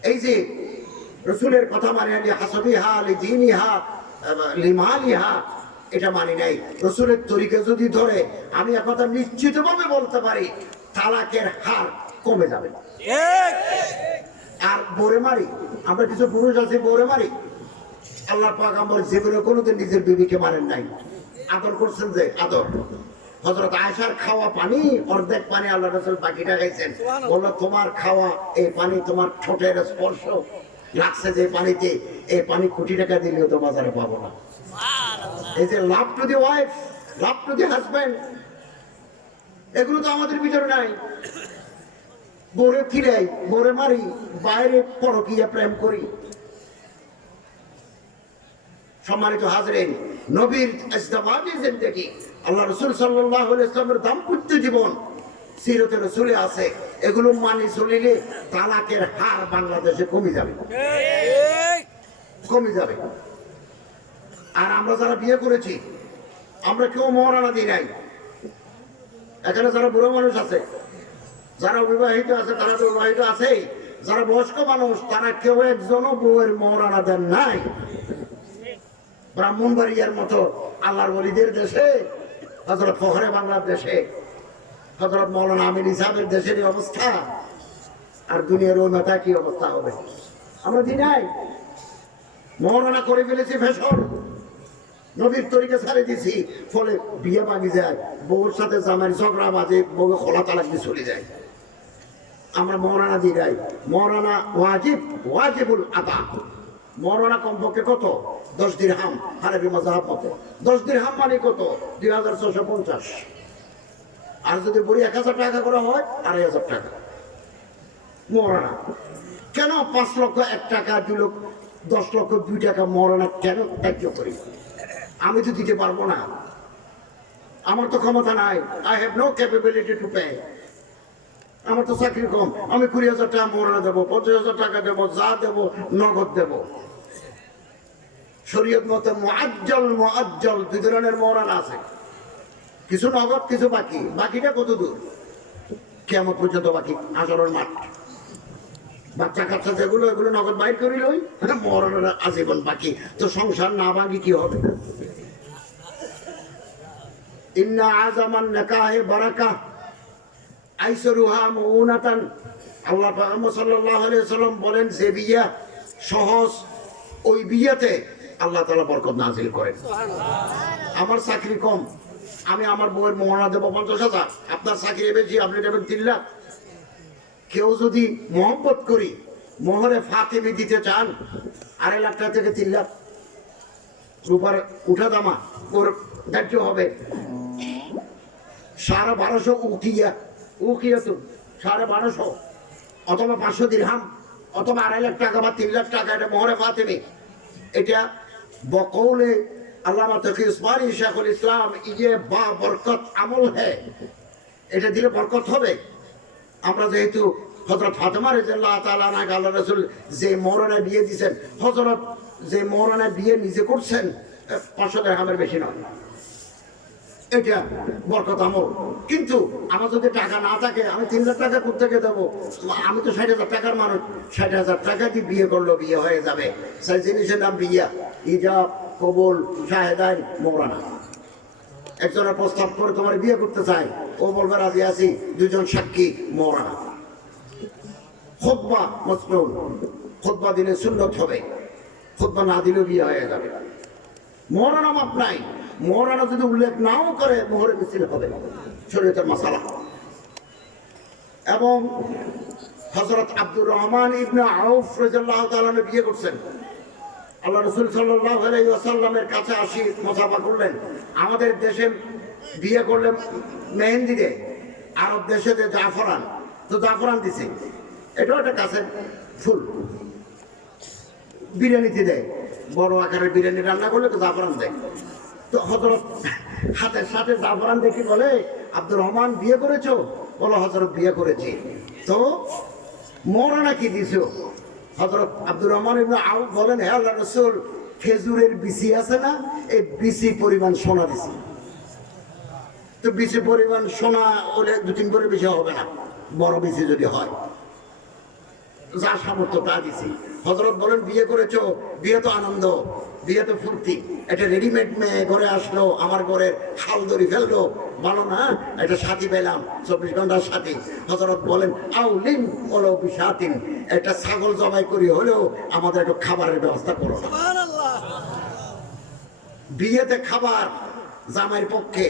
এই যে রসুলের কথা মানে হাসাবিহা লিদিনিহা লিমালিহা, এটা মানি নাই। রসুলের তরিকা যদি ধরে, আমি একথা নিশ্চিতভাবে বলতে পারি, তালাকের হার কমে যাবে। আর বউরে মারি, আমরা কিছু পুরুষ আছি বউরে মারি, আল্লাহ পাক আমার জীবনে কোনোদিন নিজের বিবিকে মারেন নাই, আদর করছেন যে আদর। হযরত আয়েশার খাওয়া পানি অর্ধেক পানি আল্লাহ রাসূল বাকিটা খাইছেন। বললো তোমার খাওয়া এই পানি তোমার ঠোঁটের স্পর্শ লাগছে যে পানিতে, এই পানি কোটি টাকা দিলেও তো বাজারে পাবো না। এই যে love to the wife, love to the husband, এগুলো তো আমাদের ভিতরে নাই। বোরে ফিরাই, বোরে মারি, বাইরে পরকীয়া প্রেম করি। সম্মানিত হাজরিন, নবীর ইজতিমাই জিন্দেগি, আল্লাহ রাসূল সাল্লাল্লাহু আলাইহি ওয়াসাল্লামের দাম্পত্য জীবন সিরাতে রাসূলে আছে। এগুলো মানি চলিলে তালাকের হার বাংলাদেশে কমে যাবে, কমে যাবে। আর আমরা যারা বিয়ে করেছি, আমরা কেউ মহারানা দিই নাই। এখানে যারা বুড়ো মানুষ আছে, যারা অবিবাহিত আছে, তারা তো বিবাহিত আছেই, যারা বয়স্ক মানুষ, তারা কেউ একজনও বউয়ের মহারানা দেন নাই। ব্রাহ্মণবাড়িয়ার মতো আল্লাহর ওলিদের দেশে, হযরত ফখরে বাংলাদেশে, হযরত মাওলানা আমির ইসাবের দেশের অবস্থা, আর দুনিয়ার ওই মাথা কি অবস্থা হবে? আমরা দিই নাই, মহারানা করে ফেলেছি ফ্যাশন, নবীর তরিকা ছাড়ে দিছি। ফলে বিয়ে ভাঙি যায়, বউর সাথে জামাই ঝগড়া বাজে, বউ খোলা তালাক দিয়ে চলে যায়। আমরা মহারানা দিই নাই। মহারানা ওয়াজিব, ওয়াজিবুল আদা। মহারানা কমপক্ষে কত? 10 দিরহাম, হানাফি মাযহাব মতে 10 দিরহাম মানে কত? 2650। আর যদি বুড়ি 1000 টাকা করা হয়, 2500 টাকা মহারানা। কেন 5 লক্ষ 1 টাকা, 2 লক্ষ 10 লক্ষ 2 টাকা মহারানা কেন ত্যায্য করি? আমি তো দিতে পারবো না, আমার তো ক্ষমতা নাই। I have no capability to pay. আমার তো চাকরি কম, আমি 20,000 টাকা মহারানা দেবো, 50,000 টাকা দেবো, যা দেবো নগদ দেবো। শরীয়ত মতে মুআজ্জাল, মুআজ্জাল 2 ধরনের মহারানা আছে, কিছু নগদ, কিছু বাকি। বাকিটা কত দূর? কিয়ামত পর্যন্ত বাকি, আসরের মাঠ। বাচ্চা কাচ্চা যেগুলো, এগুলো নগদ বাইর করিল, মহারানা আজীবন বাকি। তো সংসার না ভাঙি কি হবে? ইন্না আযামান নিকাহে বারাকা আইসারুহা মুউনাতান। আল্লাহ মুহাম্মদ সাল্লাল্লাহু আলাইহি ওয়াসাল্লাম বলেন, যে বিয়া সহজ, ওই বিয়াতে আল্লাহ তাআলা বরকত নাযিল করেন। আমার চাকরি কম, আমি আমার বউয়ের মহারানা দেবো 50,000, আপনার চাকরি বেশি, আপনি দেবেন 3 লাখ। কেউ যদি মহব্বত করি মোহরে ফাতেমি দিতে চান, 2.5 লাখ টাকা থেকে 3 লাখ রূপার উঠা দামা ওর ধার্য হবে। 1250 উকিয়া, উকিয়া তো 1250, অথবা 500 দিরহাম, অথবা 2.5 লাখ টাকা বা 3 লাখ টাকা। এটা মোহরে ফাতেমি। এটা বকৌলে আল্লামা তকি উসমানী শেখুল ইসলাম, ইয়ে বা বরকত আমল হ্যায়, এটা দিলে বরকত হবে। আমরা যেহেতু হযরত ফাতেমা রাদিয়াল্লাহু তাআলা আনহা আল্লাহ রাসূল যে মহারানা বিয়ে দিয়েছেন, হযরত যে মহারানা বিয়ে নিজে করছেন, 500 দিরহামের বেশি নয়। এটা বরকত আমল। কিন্তু আমার যদি টাকা না থাকে, আমি 3 লাখ টাকা কোথা থেকে দেবো? আমি তো 60,000 টাকার মানুষ, 60,000 টাকা দিয়ে বিয়ে করলো বিয়ে হয়ে যাবে। সেই জিনিসের নাম বিয়া, ইজাব, কবুল, শাহেদাইন, মওলানা। একজনের প্রস্তাব করে তোমার বিয়ে করতে চায়, ও বলবে রাজি আছি, 2 জন সাক্ষী, মওলানা। খুতবা মাসনুন, খুতবা দিলে সুন্নত হবে, খুতবা না দিলেও বিয়ে হয়ে যাবে। মওলানা মাপ নাই। মহারানা যদি উল্লেখ নাও করে, মোহরে মিছিল হবে, শরীয়তের মাসালা। এবং হযরত আব্দুর রহমান ইবনে আউফ রাদিয়াল্লাহু তাআলা বিয়ে করছেন। আল্লাহ রাসূল সাল্লাল্লাহু আলাইহি ওয়াসাল্লামের কাছে আসি মুসাফা করলেন। আমাদের দেশে বিয়ে করলে মেহেন্দি দেয়, আরব দেশে যে জাফরান, তো জাফরান দিছে, এটাও একটা কাছে ফুল। বিরিয়ানিতে দেয়, বড় আকারের বিরিয়ানি রান্না করলে তো জাফরান দেয়। তো হযরত হাতের সাথে জাফরান দেখি বলে, আব্দুর রহমান বিয়ে করেছো? বলো, হযরত বিয়ে করেছি। তো মহারানা কি দিছো? হযরত আব্দুর রহমান ইবনে আউফ বলেন, হে আল্লাহর রাসূল, খেজুরের বিচি আছে না, এই বিচি পরিমাণ সোনা দিছি। তো বিচি পরিমাণ সোনা হলে 2-3 করে বেশি হবে না, বড় বিচি যদি হয়, যা সামর্থ্য তা দিছি। হযরত বলেন, বিয়ে করেছো? বিয়ে তো আনন্দ, বিয়ে তো ফুর্তি। এটা রেডিমেড মেয়ে ঘরে আসলো, আমার ঘরের শাল দড়ি ফেললো, ভালো না? এটা সাথী পেলাম, 24 ঘন্টার সাথী। হযরত বলেন, আউলিন ওয়ালাউ বিশাতিন, একটা ছাগল জবাই করি হলেও আমাদের একটু খাবারের ব্যবস্থা করো। সুবহানাল্লাহ। বিয়েতে খাবার জামাইয়ের পক্ষে,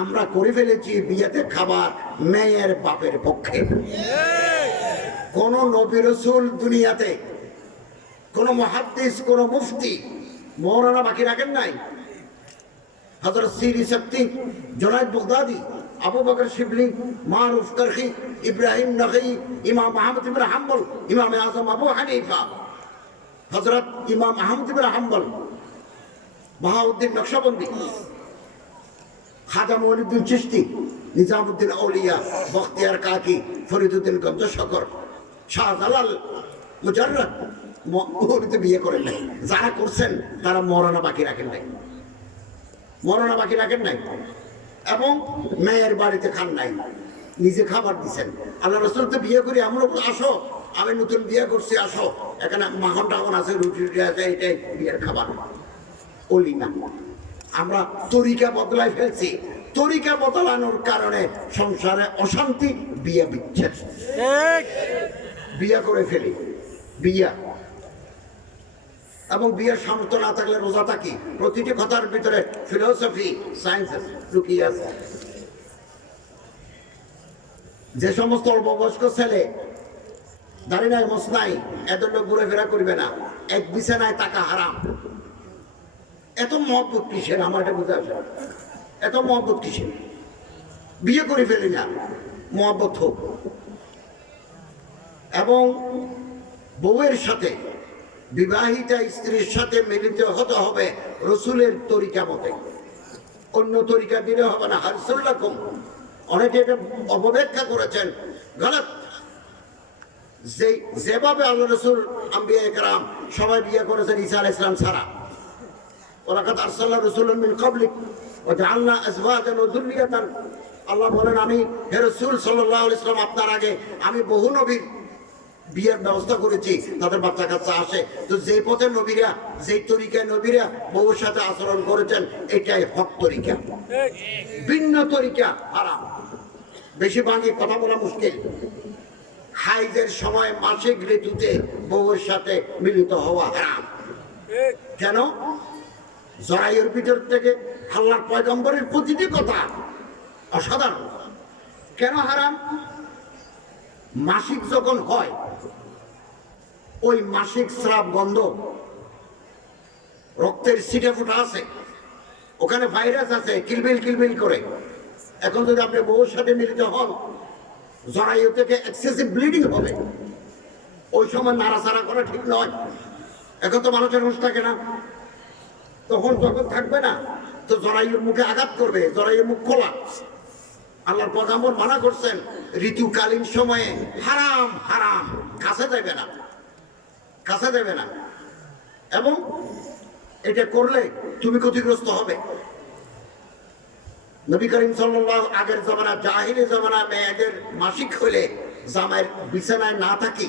আমরা করে ফেলেছি বিয়েতে খাবার মেয়ের বাপের পক্ষে। কোন নবী রাসূল দুনিয়াতে, কোন মুহাদ্দিস, কোন মুফতি মওলানা বাকি রাখেন নাই। হযরত সিরি শক্তি, জুনায়েদ বাগদাদি, আবু বকর শিবলি, মারুফ করখি, ইব্রাহিম নখঈ, ইমাম আহমদ ইবনে হাম্বল, ইমাম আযম আবু হানিফা, হযরত ইমাম আহমদ ইবনে হাম্বল, বাহাউদ্দিন নকশবন্দি, খাজা মঈনুদ্দিন চিশতি, নিজামুদ্দিন আউলিয়া, বখতিয়ার কাকি, ফরিদউদ্দিন গঞ্জশকর, শাহজালাল মুজাররদ মুহূর্তে বিয়ে করেন নাই। যারা করছেন তারা মওলানা বাকি রাখেন নাই, মওলানা বাকি রাখেন নাই, এবং মেয়ের বাড়িতে খান নাই, নিজে খাবার দিচ্ছেন। আল্লাহ রাসূল তো বিয়ে করি আমরা, আসো আমি নতুন বিয়ে করছি, আসো এখানে মাখন টাখন আছে, রুটি রুটি আছে, এটাই বিয়ের খাবার। বলি না, আমরা তরিকা বদলাই ফেলছি। তরিকা বদলানোর কারণে সংসারে অশান্তি, বিয়ে বিচ্ছেদ, বিয়ে করে ফেলি বিয়া। এবং বিয়ের সামর্থ্য না থাকলে রোজা থাকি। প্রতিটি কথার ভিতরে ফিলোসফি, সায়েন্স লুকিয়ে আছে। যে সমস্ত অল্প বয়স্ক ছেলে দাড়ি নাই, মোছ নাই, এত লোক ঘুরে ফেরা করবে না, এক বিছানায় টাকা হারাম। এত মহব্বত কিসের? আমার এটা বুঝে আসে, এত মহব্বত কিসের? বিয়ে করে ফেলি না, মহব্বত হোক। এবং বউয়ের সাথে, বিবাহিতা স্ত্রীর সাথে মিলিত হতে হবে রসুলের তরিকা মতে, অন্য তরিকা দিলে হবে না। হারসুল্লাকুম, অনেকে এটা অপব্যাখ্যা করেছেন, গলত। যেভাবে আল্লাহ রসুল, আম্বিয়া ইকরাম সবাই বিয়ে করেছেন ঈসা আলাইহিস সালাম ছাড়া। ওয়ালাকাদ আরসালনা রাসূলান মিন ক্বাবলিক ওয়া জাআলনা আজওয়াজান ওয়া যুররিয়াতান। আল্লাহ বলেন, আমি হে রাসূল সাল্লাল্লাহু আলাইহি ওয়াসাল্লাম আপনার আগে আমি বহু নবীর বিয়ের ব্যবস্থা করেছি, তাদের বাচ্চা কাচ্চা আসে। তো যে পথে নবীরা, যে তরিকায় নবীরা বউর সাথে আচরণ করেছেন, এটাই হক তরিকা। ভিন্ন তরিকা হারাম। বেশি ভাঙি কথা বলা মুশকিল। হাইজের সময় মাসিক ঋতুতে বউর সাথে মিলিত হওয়া হারাম। কেন? জরায়ুর ভিতর থেকে আল্লাহর পয়গম্বরের প্রতিটি কথা অসাধারণ। কেন হারাম? মাসিক যখন হয়, ওই মাসিক স্রাব গন্ধ, রক্তের ছিটে ফোঁটা আছে, ওখানে ভাইরাস আছে, কিলবিল কিলবিল করে। এখন যদি আপনি বউর সাথে মিলিত হন, জরায়ু থেকে এক্সেসিভ ব্লিডিং হবে। ওই সময় নাড়াচাড়া করা ঠিক নয়। এখন তো মানুষের হুঁশ থাকে না, তখন যখন থাকবে না তো জরায়ুর মুখে আঘাত করবে, জরায়ুর মুখ খোলা। আল্লাহর পয়গম্বর মানা করছেন, ঋতুকালীন সময়ে হারাম, হারাম, কাছে দেবে না, কাছে দেবে না। এবং এটা করলে তুমি ক্ষতিগ্রস্ত হবে। নবী করিম সাল্লাল্লাহু আগের জামানা, জাহিলি জামানা, মেয়েদের মাসিক হলে জামাইয়ের বিছানায় না থাকি,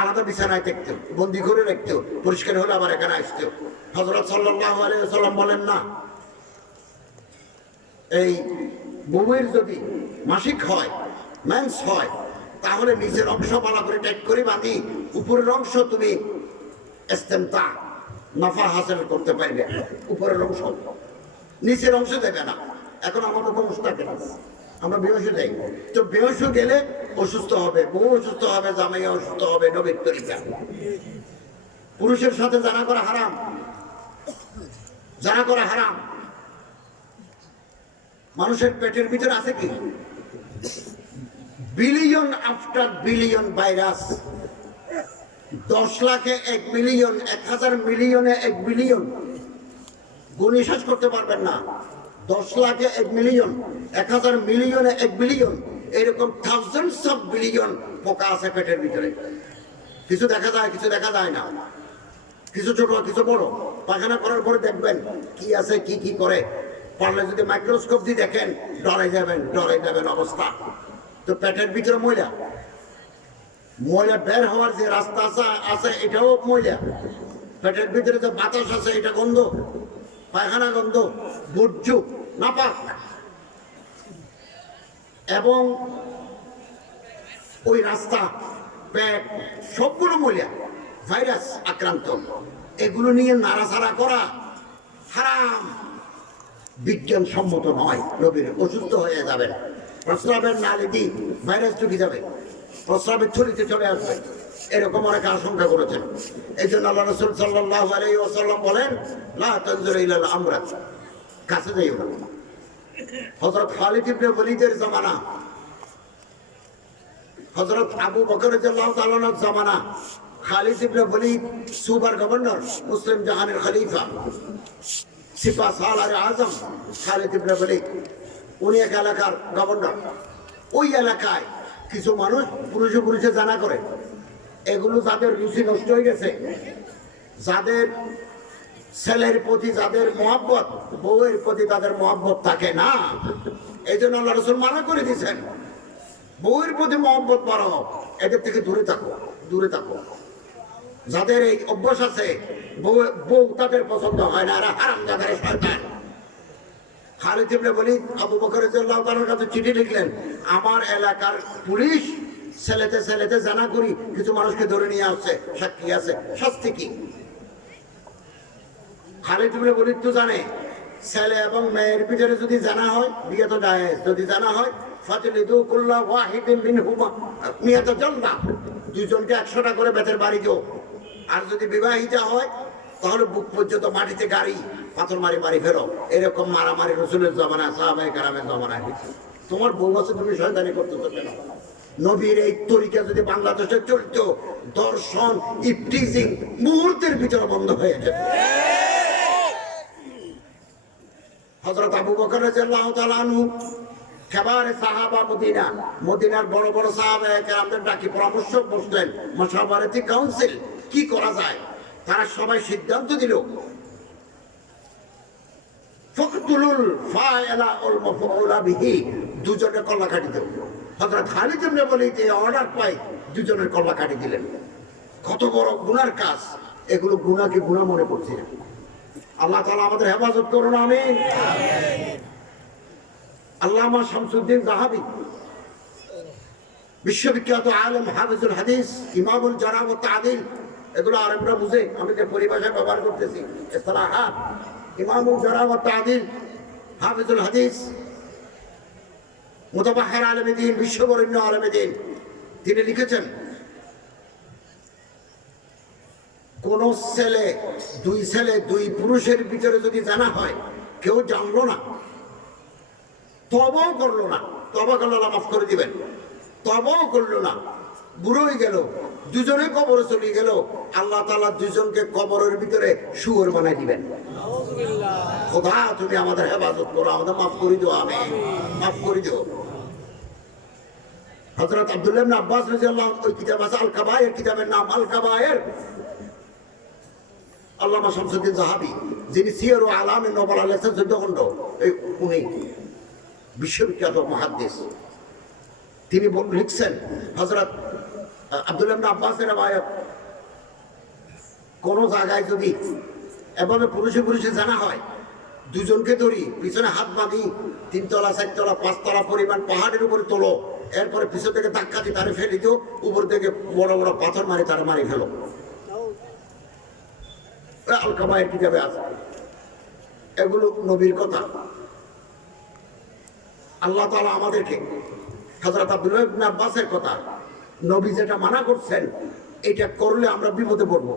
আলাদা বিছানায় থাকতো, বন্দি করে রাখতো, পরিষ্কার হলে আবার এখানে আসতো। হযরত সাল্লাল্লাহু আলাইহি ওয়াসাল্লাম বলেন না, এই বউয়ের যদি মাসিক হয়, মেন্স হয়, তাহলে নিচের অংশ ভালো করে টাইট করে বাঁধি, উপরের অংশ তুমি ইস্তেমতা, নাফা হাসিল করতে পারবে। উপরের অংশ, নিচের অংশ দেবে না। এখন আমাদের তো মুস্তাকিল আছে, আমরা বেহোশ যাই। তো বেহোশ গেলে অসুস্থ হবে, বউ অসুস্থ হবে, জামাই অসুস্থ হবে। নবীর তরিকা। পুরুষের সাথে জানা করা হারাম, জানা করা হারাম। মানুষের পেটের ভিতরে আছে কি? Billion after billion virus. 10 লাখে 1 বিলিয়ন, 1000 মিলিয়নে 1 বিলিয়ন, গুণী শেষ করতে পারবেন না। 10 লাখে 1 মিলিয়ন, 1000 মিলিয়নে 1 বিলিয়ন, এরকম থাউজেন্ডস অফ বিলিয়ন পোকা আছে পেটের ভিতরে। কিছু দেখা যায়, কিছু দেখা যায় না, কিছু ছোট, কিছু বড়। পায়খানা করার পরে দেখবেন কি আছে, কি কি করে। পারলে যদি মাইক্রোস্কোপ দিয়ে দেখেন, ডরে যাবেন, ডরে যাবেন অবস্থা। তো পেটের ভিতরে ময়লা, ময়লা বের হওয়ার যে রাস্তা আছে এটাও ময়লা। পেটের ভিতরে যে বাতাস আছে এটা গন্ধ, পায়খানা গন্ধ, বর্জ্য, নাপাক। এবং ওই রাস্তা, পেট, সবগুলো ময়লা, ভাইরাস আক্রান্ত। এগুলো নিয়ে নাড়াচাড়া করা হারাম, বিজ্ঞানসম্মত নয়। নবীর অসুস্থ হয়ে যাবেন, প্রস্রাবের নালী দিয়ে ভাইরাস ঢুকে যাবে, প্রস্রাবের ছড়িতে চলে আসবে, এরকম অনেক আশঙ্কা করেছেন। এই জন্য আল্লাহ রাসূল সাল্লাল্লাহু আলাইহি ওয়াসাল্লাম বলেন, লা তানজুরু ইলাল আমরাত, কাছে যাইও না। হযরত খালিদ ইবনে ওয়ালিদের জামানা, হযরত আবু বকর রাদিয়াল্লাহু তাআলা আনহুর জামানা, খালিদ ইবনে ওয়ালিদ সুবার গভর্নর, মুসলিম জাহানের খলিফা, সিপা সালার আজম খালিদ ইবনে ওয়ালিদ, উনি এক এলাকার গভর্নর। ওই এলাকায় কিছু মানুষ পুরুষে পুরুষে জানা করে, এগুলো যাদের রুচি নষ্ট হয়ে গেছে, যাদের ছেলের প্রতি যাদের মহব্বত, বউয়ের প্রতি তাদের মহব্বত থাকে না, এই জন্য আল্লাহ রাসূল মানা করে দিয়েছেন, বউয়ের প্রতি মহব্বত বাড়াও, এদের থেকে দূরে থাকো, দূরে থাকো। যাদের এই অভ্যাস আছে, বউ তাদের পছন্দ হয় না, এরা হারামজাদা, শয়তান। খালিদ ইবনে ওয়ালিদ আবু বকর রাদিয়াল্লাহু তাআলার কাছে চিঠি লিখলেন, আমার এলাকার পুলিশ ছেলেতে জানা করি কিছু মানুষকে ধরে নিয়ে আসছে, সাক্ষী আছে, শাস্তি কি? খালিদ ইবনে ওয়ালিদ তো জানে, ছেলে এবং মেয়ের ভিতরে যদি জানা হয়, বিয়ে তো জায়েজ, যদি জানা হয় ফাজলিদু কুল্লা ওয়াহিদিন মিনহুমা মিয়াতা জালদা, দুজনকে 100টা করে বেতের বাড়ি দিও। আর যদি বিবাহিতা হয় তাহলে বুক পর্যন্ত মাটিতে গাড়ি, পাথর মারি মারি ফেরো। এরকম মারামারি রাসূলের জামানা, সাহাবায়ে কেরামের জামানায়। তোমার বউ আছে, তুমি শয়তানি করতেছো কেন? নবীর এই তরিকা যদি বাংলাদেশে চলতো, দর্শন, ইফটিজিং মুহূর্তের ভিতরে বন্ধ হয়ে যেত। হযরত আবু বকর রাদিয়াল্লাহু তাআলা আনহু কেবারে সাহাবা, মদিনার বড় বড় সাহাবায়ে কেরামদের ডাকি পরামর্শ বসলেন, মাশাওয়ারাতি কাউন্সিল, কি করা যায়? তারা সবাই সিদ্ধান্ত দিল, ফাকতুলুল ফাইলা ওয়াল মাফউলা বিহি, দুজনে কল্লা কাটি দেব। হযরত খালিদ ইবনে ওয়ালিদ এই অর্ডার পাই, দুজনের কল্লা কাটি দিলেন। কত বড় গুনার কাজ, এগুলো গুনাহকে গুনাহ মনে করছে না। আল্লাহ তাআলা আমাদের হেফাজত করুন, আমিন। আল্লামা শামসুদ্দিন যাহাবী, বিশ্ববিখ্যাত আলেম, হাফিজুল হাদিস, ইমামুল জারহ ওয়া তা'দীল, এগুলো আরবরা বুঝে, আমি যে পরিভাষায় ব্যবহার করতেছি, ইসলাহাত, ইমামুল জারহ ওয়া তা'দীল, হাফিজুল হাদিস, মুতাবাহহির আলেমে দ্বীন, বিশ্ববরেণ্য আলেমে দ্বীন, তিনি লিখেছেন, কোন ছেলে দুই পুরুষের ভিতরে যদি জানা হয়, কেউ জানলো না, তবাও করলো না, তবা করলো না, মাফ করে দিবেন, তবাও করলো না, বুড়ো হয়ে গেল, দুজনে কবরে চলে গেল, আল্লাহ তাআলা দুজনকে কবরের ভিতরে শুয়োর বানাই দিবেন। খোদা তুমি আমাদের হেফাজত করো, আমাদের মাফ করে দিও, আমিন, মাফ করে দিও। হযরত আব্দুল্লাহ ইবনে আব্বাস রাদিয়াল্লাহু আনহু, ওই কিতাব আছে আল কাবায়ের, কিতাবের নাম আল কাবায়ের। আল্লামা শামসুদ্দিন যাহাবী, যিনি সিয়ার ও আলামে নবলা লেখেন 14 খণ্ড, উনি বিশ্ববিখ্যাত মুহাদ্দিস, তিনি লিখছেন, হযরত আব্দুল্লাহ ইবনে আব্বাসের রওয়ায়াত, কোন জায়গায় যদি এভাবে পুরুষে জানা হয়, দুজনকে ধরি, পিছনে হাত বাঁধি, 3 তলা 4 তলা 5 তলা পরিমাণ পাহাড়ের উপরে তোলো, এরপরে পিছন থেকে ধাক্কা দিয়ে তারে ফেলে দিও, উপর থেকে বড় বড় পাথর মারি তারা মারি ফেলো। আল কাবায়ের কিতাবে আছে, এগুলো নবীর কথা। আল্লাহ তাআলা আমাদেরকে, হযরত আব্দুল্লাহ ইবনে আব্বাসের কথা, নবী যেটা মানা করছেন, এটা করলে আমরা বিপদে পড়ব।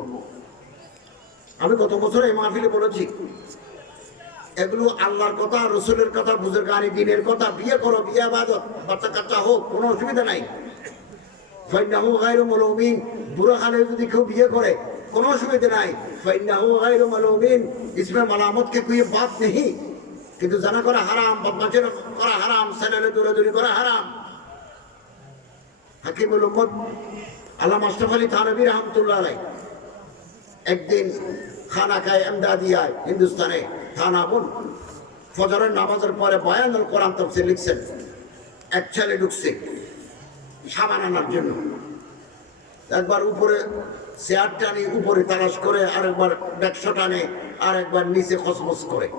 আমি গত বছর এই মাহফিলে বলেছি, এগুলো আল্লাহর কথা, রাসূলের কথা, বুজুর্গানি দ্বীনের কথা। বিয়ে করো, বিয়ে ইবাদত, বাচ্চা কাচ্চা হোক, কোনো অসুবিধা নাই। ফাইন্নাহু গায়রু মালুমিন, বুড়া কালে যদি কেউ বিয়ে করে কোনো অসুবিধা নাই। ফাইন্নাহু গায়রু মালুমিন, ইসমে মালামত কে কোई बात नहीं। কিন্তু জানা করা হারাম, বদমাশি করা হারাম, ছেলে দৌড়াদৌড়ি করা হারাম। হাকিমুল উম্মত আল্লামা আশরাফ আলী থানভী রাহমাতুল্লাহ আলাইহি একদিন খানাকায়ে এমদাদিয়ায়, হিন্দুস্তানে, থানাপুর, ফজরের নামাজের পরে বয়ানুল কোরআন তাফসীর লিখছেন। এক ছেলে ঢুকছে সাবান আনার জন্য, একবার উপরে চেয়ার টানি, উপরে তালাশ করে, আরেকবার ডেকশো টানে, আর একবার নিচে খসখস করে।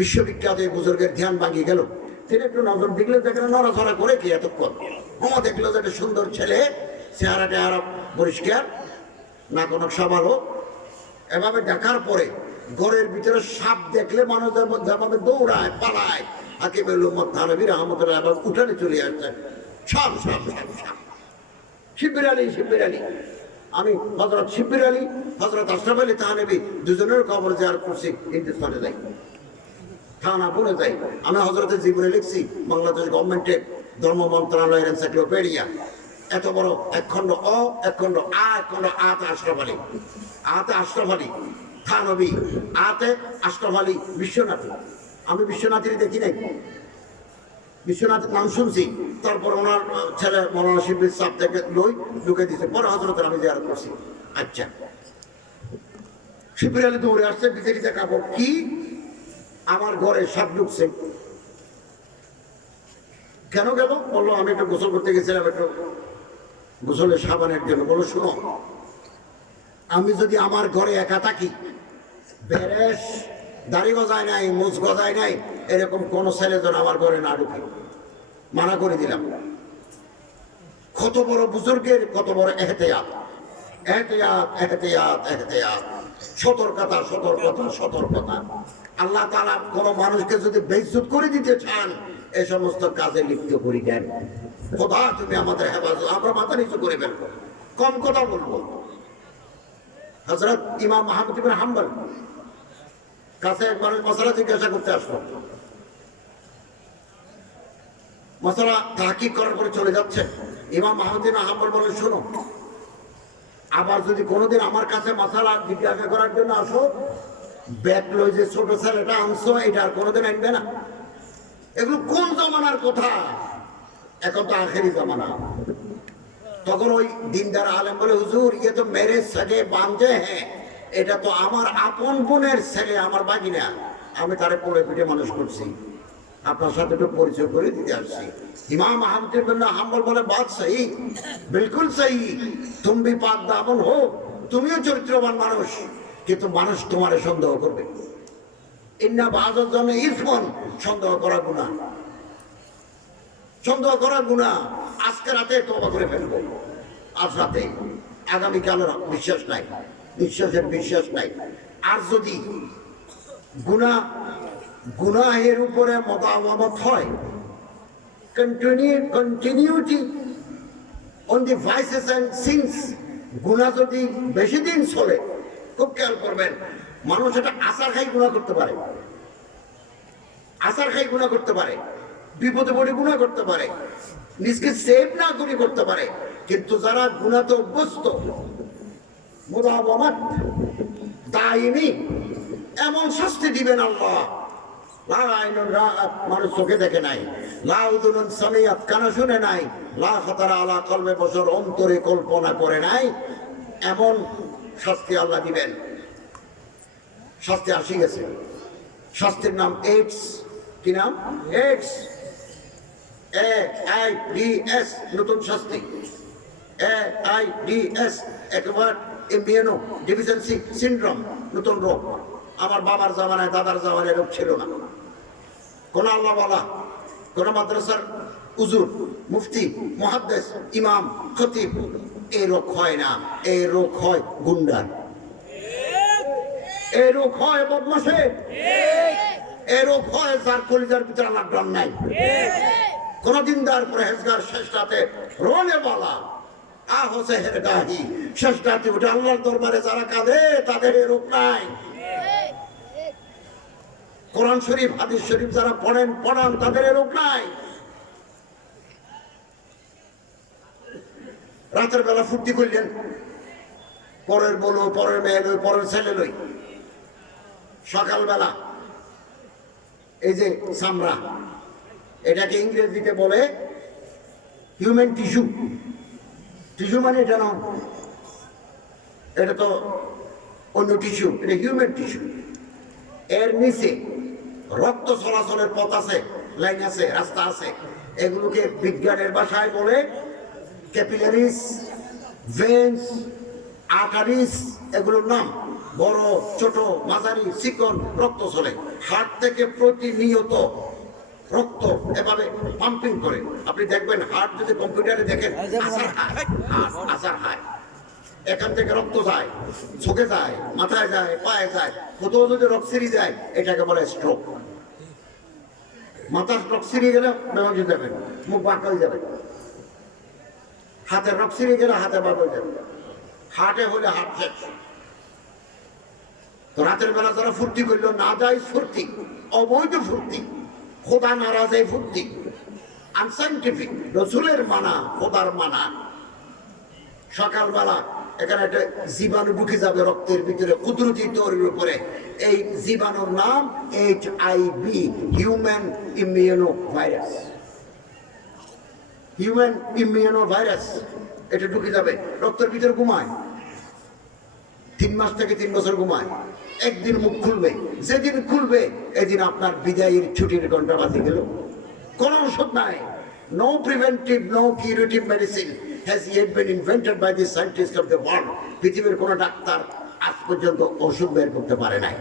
বিশ্ববিখ্যাত এই বুজুর্গের ধ্যান ভাঙিয়ে গেল। তিনি একটু নজর দিলে দেখলেন নড়াচড়া করে কি এতক্ষণ। দেখলো যে একটা সুন্দর ছেলে, চেহারাটা আর পরিষ্কার, না কোনো সাবালো। এভাবে দেখার পরে ঘরের ভিতরে সাপ দেখলে মানুষের মধ্যে আমাদের দৌড়ায় পালায়। হাকিমুল উম্মত থানভী রাহমাতুল্লাহ আবার উঠানে চলে আসছেন, সাপ সাপ সাপ সাপ। শিবির আলী আমি হযরত শিবির আলী, হযরত আশরাফ আলী থানভী দুজনের কবর জিয়ারত করছি। হিন্দুস্তানে যাই, থানা বলে যাই। আমি হযরতের জীবনে লিখছি বাংলাদেশ গভর্নমেন্টের ধর্ম মন্ত্রণালয়ের এনসাইক্লোপিডিয়া, এত বড় এক খণ্ড অ, এক খণ্ড আ, এক খণ্ড আতে আশরাফ আলী, আতে আশরাফ আলী থানভী, আতে আশরাফ আলী বিশ্বনাথ। আমি বিশ্বনাথেরই দেখি নাই, বিশ্বনাথ নাম শুনছি। তারপর ওনার ছেলে মৌলানা শিবির সাহেব থেকে লই ঢুকে দিয়েছে, পরে হযরতের আমি জিয়ারত করছি। আচ্ছা, শিবির আলী দৌড়ে আসছে, বিজেপিতে কাপড় কি আমার ঘরে সাপ ঢুকছে। কেন গেল? বললো আমি একটু গোসল করতে গেছিলাম, একটু গোসলের সাবানের জন্য। বললো শোনো, আমি যদি আমার ঘরে একা থাকি, বেরেশ দাড়ি গজায় নাই, মুছ গজায় নাই, এরকম কোন ছেলে যেন আমার ঘরে না ঢুকে, মানা করে দিলাম। কত বড় বুজুর্গের কত বড় এহতিয়াত, এহতিয়াত এহতিয়াত এহতিয়াত, সতর্কতা সতর্কতা সতর্কতা। আল্লাহ তাআলা কোন মানুষকে যদি বেইজ্জত করে দিতে চান, এই সমস্ত কাজে লিপ্ত করি দেন। খোদা তুমি আমাদের হেফাজত, আমরা মাথা নিচু করে ফেলবো, কম কথা বলবো। হযরত ইমাম আহমদ ইবনে হাম্বল কাছে এক মানুষ মাসালা জিজ্ঞাসা করতে আসলো, মাসালা তাহকিক করার পরে চলে যাচ্ছে। ইমাম আহমদ ইবনে হাম্বল বলে শোনো, আবার যদি কোনোদিন আমার কাছে মাসালা জিজ্ঞাসা করার জন্য আসো, ব্যাগ লই যে ছোট ছেলেটা আনছো, এটা আর কোনোদিন আনবে না। এগুলো কোন জমানার কথা? এখন তো আখেরি জমানা। তখন ওই দিনদার আলেম বলে হুজুর ইয়ে তো মেরে সগে বান্ধে হ্যাঁ, এটা তো আমার আপন বোনের ছেলে, আমার বাগিনা, আমি তারে পড়ে পিঠে মানুষ করছি, আপনার সাথে একটু পরিচয় করে দিতে আসছি। ইমাম আহমদ ইবনে হাম্বল বলে বাত সহি, বিলকুল সহি, তুমি ভি পাক দামন হো, তুমিও চরিত্রবান মানুষ, কিন্তু মানুষ তোমারে সন্দেহ করবে। ইন্না বাযুল জানে ইসমান, সন্দেহ করা গুনাহ, সন্দেহ করা গুনাহ। আজকে রাতে তওবা করে ফেলবো, আজ রাতে, আগামীকালের বিশ্বাস নাই, বিশ্বাসের বিশ্বাস নাই। আর যদি গুনাহের উপরে মতামত হয়, continuity on the vices and sins, গুনাহ যদি বেশি দিন চলে, খুব খেয়াল করবেন, মানুষ এটা আসার খাই গুনাহ করতে পারে, আসার খাই গুনাহ করতে পারে, বিপদে পড়ে গুনাহ করতে পারে, নিজকে সেভ না করে করতে পারে। কিন্তু যারা গুনাহতে অভ্যস্ত, মুদাওয়ামাত দাইমি, এমন শাস্তি দিবেন আল্লাহ। লা আইনুন রাআত, মানুষ চোখে দেখে নাই, লা উযুনুন সামিআত, কানে শুনে নাই, লা খাতারা আলা কলবে বশর, অন্তরে কল্পনা করে নাই, এমন শাস্তি আল্লাহ দিবেন। শাস্তি আসি গেছে, শাস্তির নাম এইডস। কি নাম? এইডস, AIDS, নতুন শাস্তি, AIDS, একবার ইমিউনো ডেফিসিয়েন্সি সিনড্রোম, নতুন রোগ। আমার বাবার জামানায়, দাদার জামানায় রোগ ছিল না। কোন আল্লাহ ওয়ালা, কোন মাদ্রাসার হুজুর, মুফতি, মুহাদ্দিস, ইমাম, খতিব এই রোগ হয় না। এই রোগ হয় গুন্ডার, এই রোগ হয় বদমাশের, এই রোগ হয় যার কলিজার ভিতরে আল্লাহর ডর নাই। কোন দিনদার পরহেজগার শেষ রাতে রোনে বলা আহসে হেরগাহি, শেষ রাতে উঠে আল্লাহর দরবারে যারা কাঁদে, তাদের এই রোগ নাই। কোরআন শরীফ, হাদিস শরীফ যারা পড়ান, তাদের এই রোগ নাই। রাতের বেলা ফুর্তি করলেন, পরের বলো, পরের মেয়ে লই, পরের ছেলে লই। সকালবেলা এই যে চামড়া, এটাকে ইংরেজিতে বলে হিউম্যান টিস্যু। টিস্যু মানে এটা না, এটা তো অন্য টিস্যু, এটা হিউম্যান টিস্যু। এর নিচে রক্ত চলাচলের পথ আছে, লাইন আছে, রাস্তা আছে। এগুলোকে বিজ্ঞানের ভাষায় বলে ক্যাপিলারিস, ভেন্স, আর্টারিস, এগুলোর নাম। বড়, ছোট, মাঝারি, চিকন রক্ত চলে। হার্ট থেকে প্রতিনিয়ত রক্ত এভাবে পাম্পিং করে। আপনি দেখবেন হার্ট যদি কম্পিউটারে দেখেন, আসার হায়, এখান থেকে রক্ত যায়, চোখে যায়, মাথায় যায়, পায়ে যায়, কোথাও যদি রক্ত ছিঁড়ে যায় এটাকে বলে স্ট্রোক। মাথার রক্ত ছিঁড়ে গেলে বেমাজি যাবে, মুখ বাঁকা হয়ে যাবে। হাতের রক্ত ছিঁড়ে গেলে হাতে বাঁকা হয়ে যাবে, হাটে হলে হাট শেষ। তো রাতের বেলা যারা ফুর্তি করলো, না যায় ফুর্তি, অবৈধ ফুর্তি, খোদা নারাজে ফুর্তি, আনসাইন্টিফিক, রসুলের মানা, খোদার মানা। সকালবেলা এখানে একটা জীবাণু ঢুকে যাবে রক্তের ভিতরে, কুদরতি তৈরির উপরে। এই জীবাণুর নাম HIV, human immuno virus. Human immuno virus এটা ঢুকে যাবে রক্তের ভিতরে, ঘুমায় 3 মাস থেকে 3 বছর ঘুমায়। একদিন মুখ খুলবে, যেদিন খুলবে এদিন আপনার বিদায়ের ছুটির ঘন্টা বাজে গেল। কোন ওষুধ নাই, no preventive, no curative medicine has yet been invented by the scientists of the world. পৃথিবীর কোন ডাক্তার আজ পর্যন্ত ওষুধ বের করতে পারে নাই।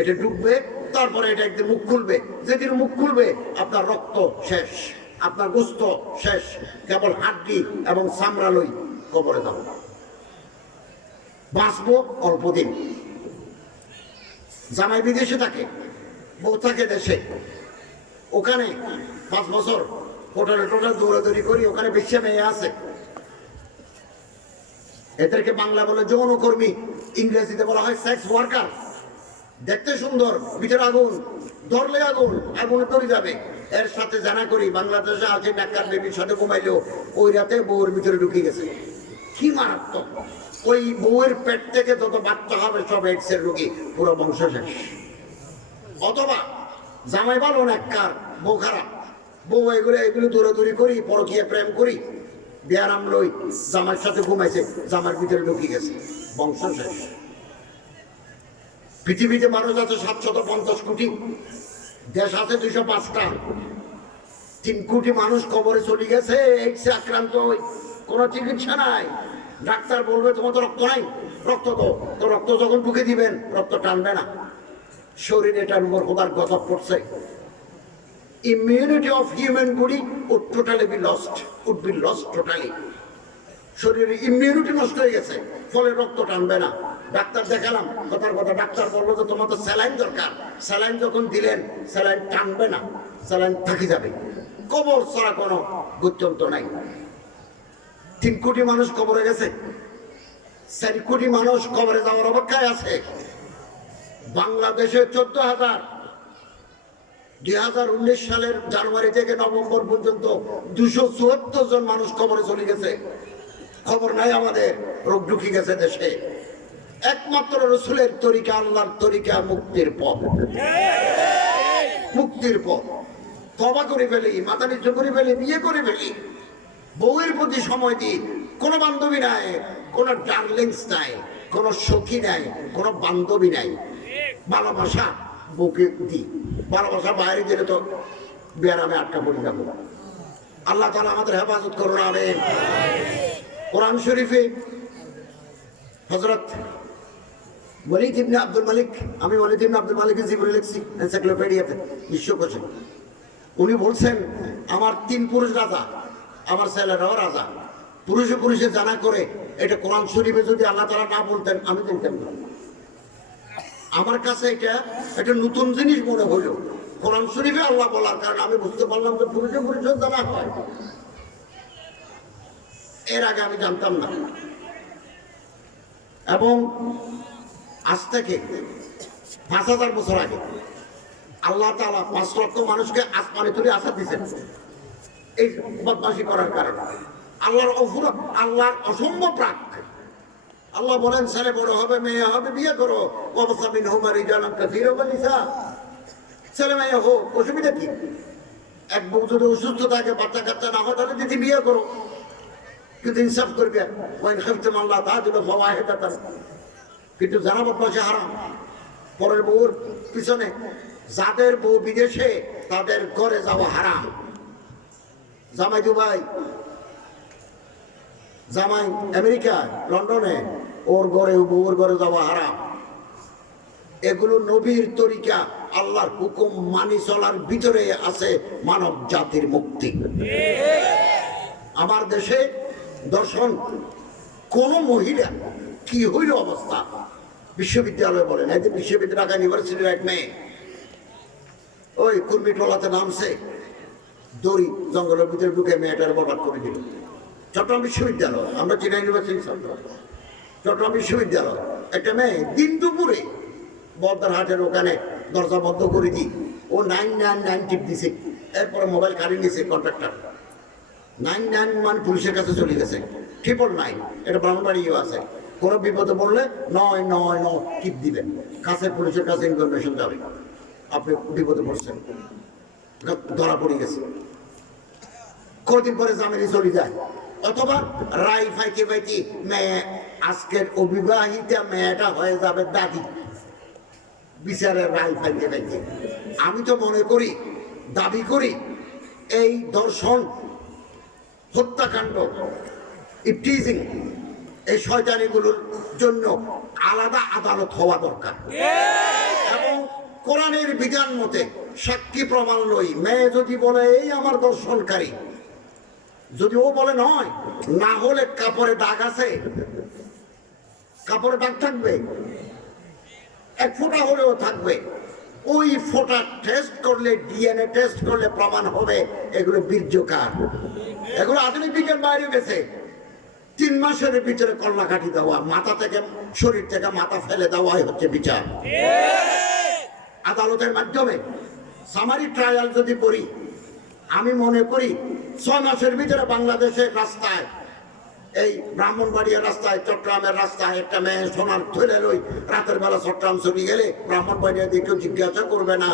এটা ঢুকবে, তারপরে এটা একদিন মুখ খুলবে, যেদিন মুখ খুলবে আপনার রক্ত শেষ, আপনার গোস্ত শেষ, কেবল হাড্ডি এবং চামড়া লই কবরে যাব। বাঁচবো অল্প দিন। জামাই বিদেশে থাকে, বউ থাকে দেশে, ওখানে 5 বছর হোটেলে টোটাল দৌড়াদৌড়ি করি, ওখানে বেশি মেয়ে আছে। এদেরকে বাংলা বলে যৌনকর্মী, ইংরেজিতে বলা হয় সেক্স ওয়ার্কার। দেখতে সুন্দর, ভিতরে আগুন, ধরলে আগুন, আগুনে ধরে যাবে। এর সাথে জানা করি বাংলাদেশে আছে ডাক্তার বেবির সাথে ঘুমাইলেও ওই রাতে বউয়ের ভিতরে ঢুকে গেছে। কি মারাত্মক! ওই বউয়ের পেট থেকে যত বাচ্চা হবে সব এইডসের রোগী, পুরো বংশ শেষ। অথবা জামাই ভালো নেককার, বউ খারাপ, বউ এগুলো দৌড়াদৌড়ি করি, পরকীয়া প্রেম করি, বিয়ারাম লই, জামাইয়ের সাথে ঘুমাইছে, জামার ভিতরে ঢুকে গেছে, বংশ শেষ। পৃথিবীতে মানুষ আছে 750 কোটি, দেশ আছে 205টা। 3 কোটি মানুষ কবরে চলে গেছে এইডসে আক্রান্ত, কোনো চিকিৎসা নাই। ডাক্তার বলবে তোমার তো রক্ত নাই, রক্ত তো রক্ত যখন ঢুকে দিবেন রক্ত টানবে না, শরীরে এটার উপর খোদার গজব পড়ছে। Immunity of human body would totally be lost, would be lost totally. শরীরের ইমিউনিটি নষ্ট হয়ে গেছে, ফলে রক্ত টানবে না। ডাক্তার দেখালাম, কথার কথা, ডাক্তার বললো যে তোমার তো স্যালাইন দরকার। স্যালাইন যখন দিলেন, স্যালাইন টানবে না, স্যালাইন থাকি যাবে। কবর ছাড়া কোনো গত্যন্ত নাই। 3 কোটি মানুষ কবরে গেছে, 4 কোটি মানুষ কবরে যাওয়ার অপেক্ষায় আছে। বাংলাদেশে 14,000, 2019 সালের জানুয়ারি থেকে নভেম্বর পর্যন্ত 274 জন মানুষ কবরে চলে গেছে। খবর নাই আমাদের, রোগ ঢুকে গেছে দেশে। একমাত্র রসুলের তরিকা, আল্লাহর তরিকা মুক্তির পথ, মুক্তির পথ। তওবা করে ফেলি, মাথা নিচু করে ফেলি, বিয়ে করে ফেলি, বউয়ের প্রতি সময় দিই। কোনো বান্ধবী নাই, কোনো ডার্লিংস নাই, কোনো সখী নাই, কোনো বান্ধবী নাই। ভালোবাসা বুকে দিই, ভালোবাসা বাইরে দিলে তো বেড়ামে আটকা পড়ে যাবো। আল্লাহ তাআলা আমাদের হেফাজত করুন, আমিন। কোরআন শরীফে হযরত ওয়ালিদ ইবনে আব্দুল মালিক, আমি ওয়ালিদ ইবনে আব্দুল মালিকের জীবনী লিখছি এনসাইক্লোপিডিয়াতে, বিশ্বকোষে। উনি বলছেন আমার 3 পুরুষ রাজা, আমার ছেলেরাও রাজা। পুরুষে পুরুষে জানা করে এটা কোরআন শরীফে যদি আল্লাহ তাআলা না বলতেন আমি জানতাম না। আমার কাছে এটা একটা নতুন জিনিস মনে হলো, কোরআন শরীফে আল্লাহ বলার কারণে আমি বুঝতে পারলাম যে পুরুষে পুরুষে জানা হয়। এর আগে আমি জানতাম না। এবং আজ থেকে 5,000 বছর আগে আল্লাহ তাআলা 5 লক্ষ মানুষকে আসমানে তুলে আসাদ দিয়েছেন এই বদমাশি করার কারণে। আল্লাহর অসম্ভব রাগ। আল্লাহ বলেন ছেলে বড় হবে, মেয়ে হবে, বিয়ে করো। ছেলে মেয়ে হোক, অসুবিধা কি? এক বউ যদি অসুস্থ থাকে, বাচ্চা কাচ্চা না হয়, তাহলে দিদি বিয়ে করো, কিন্তু ইনসাফ করবে। কিন্তু যারা বদমাশি হারাম, পরের বউর পিছনে, যাদের বউ বিদেশে তাদের ঘরে যাওয়া হারাম। জামাই দুবাই, জামাই আমেরিকা, লন্ডনে, ওর ঘরে বউর ঘরে যাওয়া হারাম। এগুলো নবীর তরিকা, আল্লাহর হুকুম মানি চলার ভিতরে আছে মানব জাতির মুক্তি। আমার দেশে দর্শন কোন মহিলা কি হইল অবস্থা, বিশ্ববিদ্যালয় বলেন, একদিন বিশ্ববিদ্যালয় ঢাকা ইউনিভার্সিটির এক মেয়ে ওই কুর্মি টলাতে নামছে, দড়ি জঙ্গলের ভিতরে ঢুকে মেয়েটার বরবাদ করে দিল। চট্টগ্রাম বিশ্ববিদ্যালয়, আমরা চিনা ইউনিভার্সিটি ছাত্র, চট্টগ্রাম বিশ্ববিদ্যালয় একটা মেয়ে দিন দুপুরে বর্দার হাটের ওখানে দরজা বন্ধ করে দিই, ও 999 টিপ দিছে, এরপরে মোবাইল কাড়ি নিয়েছে কন্ট্রাক্টর, 999 পুলিশের কাছে চলে গেছে, 999 এটা ব্রাহ্মণবাড়িও আছে, কোনো বিপদে পড়লে 999 টিপ দিবেন, কাছে পুলিশের কাছে ইনফরমেশন যাবে আপনি বিপদে পড়ছেন, ধরা পড়ে গেছে। কদিন পরে জামিনে চলে যায়, অথবা রাই ফাইতে ফাইতে মেয়ে আজকের অবিবাহিতা মেয়েটা হয়ে যাবে দাদি, বিচারের রায় ফাইতে ফাইতে। আমি তো মনে করি, দাবি করি, এই দর্শন, হত্যাকাণ্ড, ইফটিজিং, এই শয়তানিগুলোর জন্য আলাদা আদালত হওয়া দরকার, এবং কোরআনের বিধান মতে সাক্ষী প্রমাণ লই। মেয়ে যদি বলে এই আমার দর্শনকারী, যদি ও বলে নয়, না হলে কাপড়ে দাগ আছে, কাপড়ে দাগ থাকবে, এক ফোঁটা হলেও থাকবে, ওই ফোঁটা টেস্ট করলে, ডিএনএ টেস্ট করলে প্রমাণ হবে এগুলো বীর্যকার। এগুলো আধুনিক বিজ্ঞান বাইরে গেছে। 3 মাসের ভিতরে কল্লা কাটি দেওয়া, মাথা থেকে, শরীর থেকে মাথা ফেলে দেওয়াই হচ্ছে বিচার। আদালতের মাধ্যমে সামারি ট্রায়াল যদি করি, আমি মনে করি 6 মাসের ভিতরে বাংলাদেশের রাস্তায়, এই ব্রাহ্মণবাড়িয়ার রাস্তায়, চট্টগ্রামের রাস্তায় একটা মেয়ে সোনার থলে লই রাতের বেলা চট্টগ্রাম চলে গেলে ব্রাহ্মণবাড়িয়া দিয়ে কেউ জিজ্ঞাসা করবে না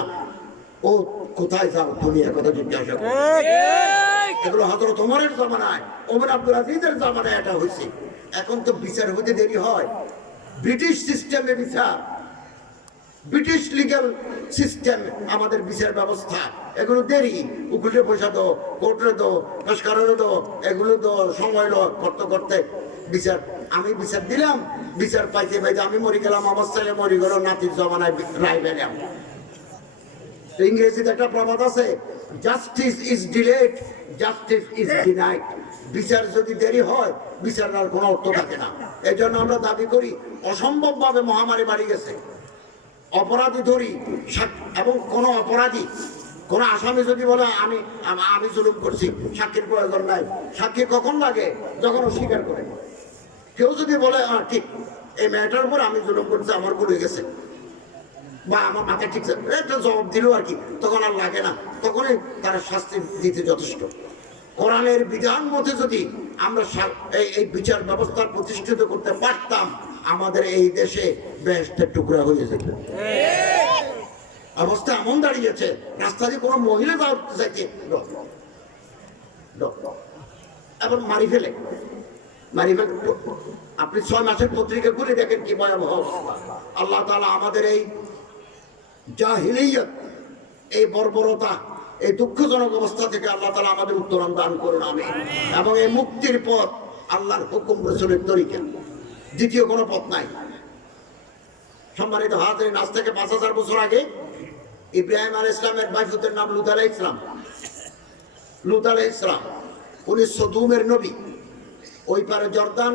ও কোথায় যাও, তুমি কথা জিজ্ঞাসা করবে। এগুলো হযরত ওমরের জামানায়, ওমর আব্দুল আজিজের জামানায় এটা হয়েছে। এখন তো বিচার হতে দেরি হয়, ব্রিটিশ সিস্টেমে বিচার, ব্রিটিশ লিগ্যাল সিস্টেম আমাদের বিচার ব্যবস্থা, এগুলো দেরি, উকিলে পয়সা দো, কোর্টে দো, কাশকারে দো, এগুলো তো সময় করতে করতে বিচার, আমি বিচার দিলাম, বিচার পাইতে পাইতে আমি মরি গেলাম, আমার ছেলে মরি গেল, নাতির জমানায় রায় পেলাম। ইংরেজিতে একটা প্রবাদ আছে, justice is delayed, justice is denied. বিচার যদি দেরি হয়, বিচারের কোনো অর্থ থাকে না। এই জন্য আমরা দাবি করি, অসম্ভবভাবে মহামারী বাড়ি গেছে, অপরাধী ধরি, এবং কোন অপরাধী, কোন আসামি যদি বলে আমি জুলুম করছি, সাক্ষীর প্রয়োজন নাই। সাক্ষী কখন লাগে? যখন ও স্বীকার করে। কেউ যদি বলে ঠিক এই মেয়েটার উপর আমি জুলুম করছি, আমার ভুলে গেছে, বা আমার মাথায় ঠিক একটা জবাব দিল আর কি, তখন আর লাগে না, তখনই তার শাস্তি দিতে যথেষ্ট। কোরআনের বিধান মতে যদি আমরা এই বিচার ব্যবস্থা প্রতিষ্ঠিত করতে পারতাম, আমাদের এই দেশে বেহেশতের টুকরা হয়ে যেত। অবস্থা এমন দাঁড়িয়েছে, রাস্তা দিয়ে কোনো মহিলা যাইতে এখন মারি ফেলে। আপনি 6 মাসের পত্রিকা খুলে দেখেন কি ভয়াবহ অবস্থা। আল্লাহ তাআলা আমাদের এই জাহিলিয়ত, এই বর্বরতা, এই দুঃখজনক অবস্থা থেকে আল্লাহ তাআলা আমাদের উত্তরণ দান করুন, আমিন। এবং এই মুক্তির পথ আল্লাহর হুকুম, রাসূলের তরিকা, দ্বিতীয় কোনো পথ নাই। সম্মানিত হাজিরিন, আজ থেকে 5000 বছর আগে ইব্রাহিম আলাইহিস সালামের ভাইফুতের নাম লূত আলাইহিস সালাম। লূত আলাইহিস সালাম উনি সদুমের নবী। ওই পারে জর্দান,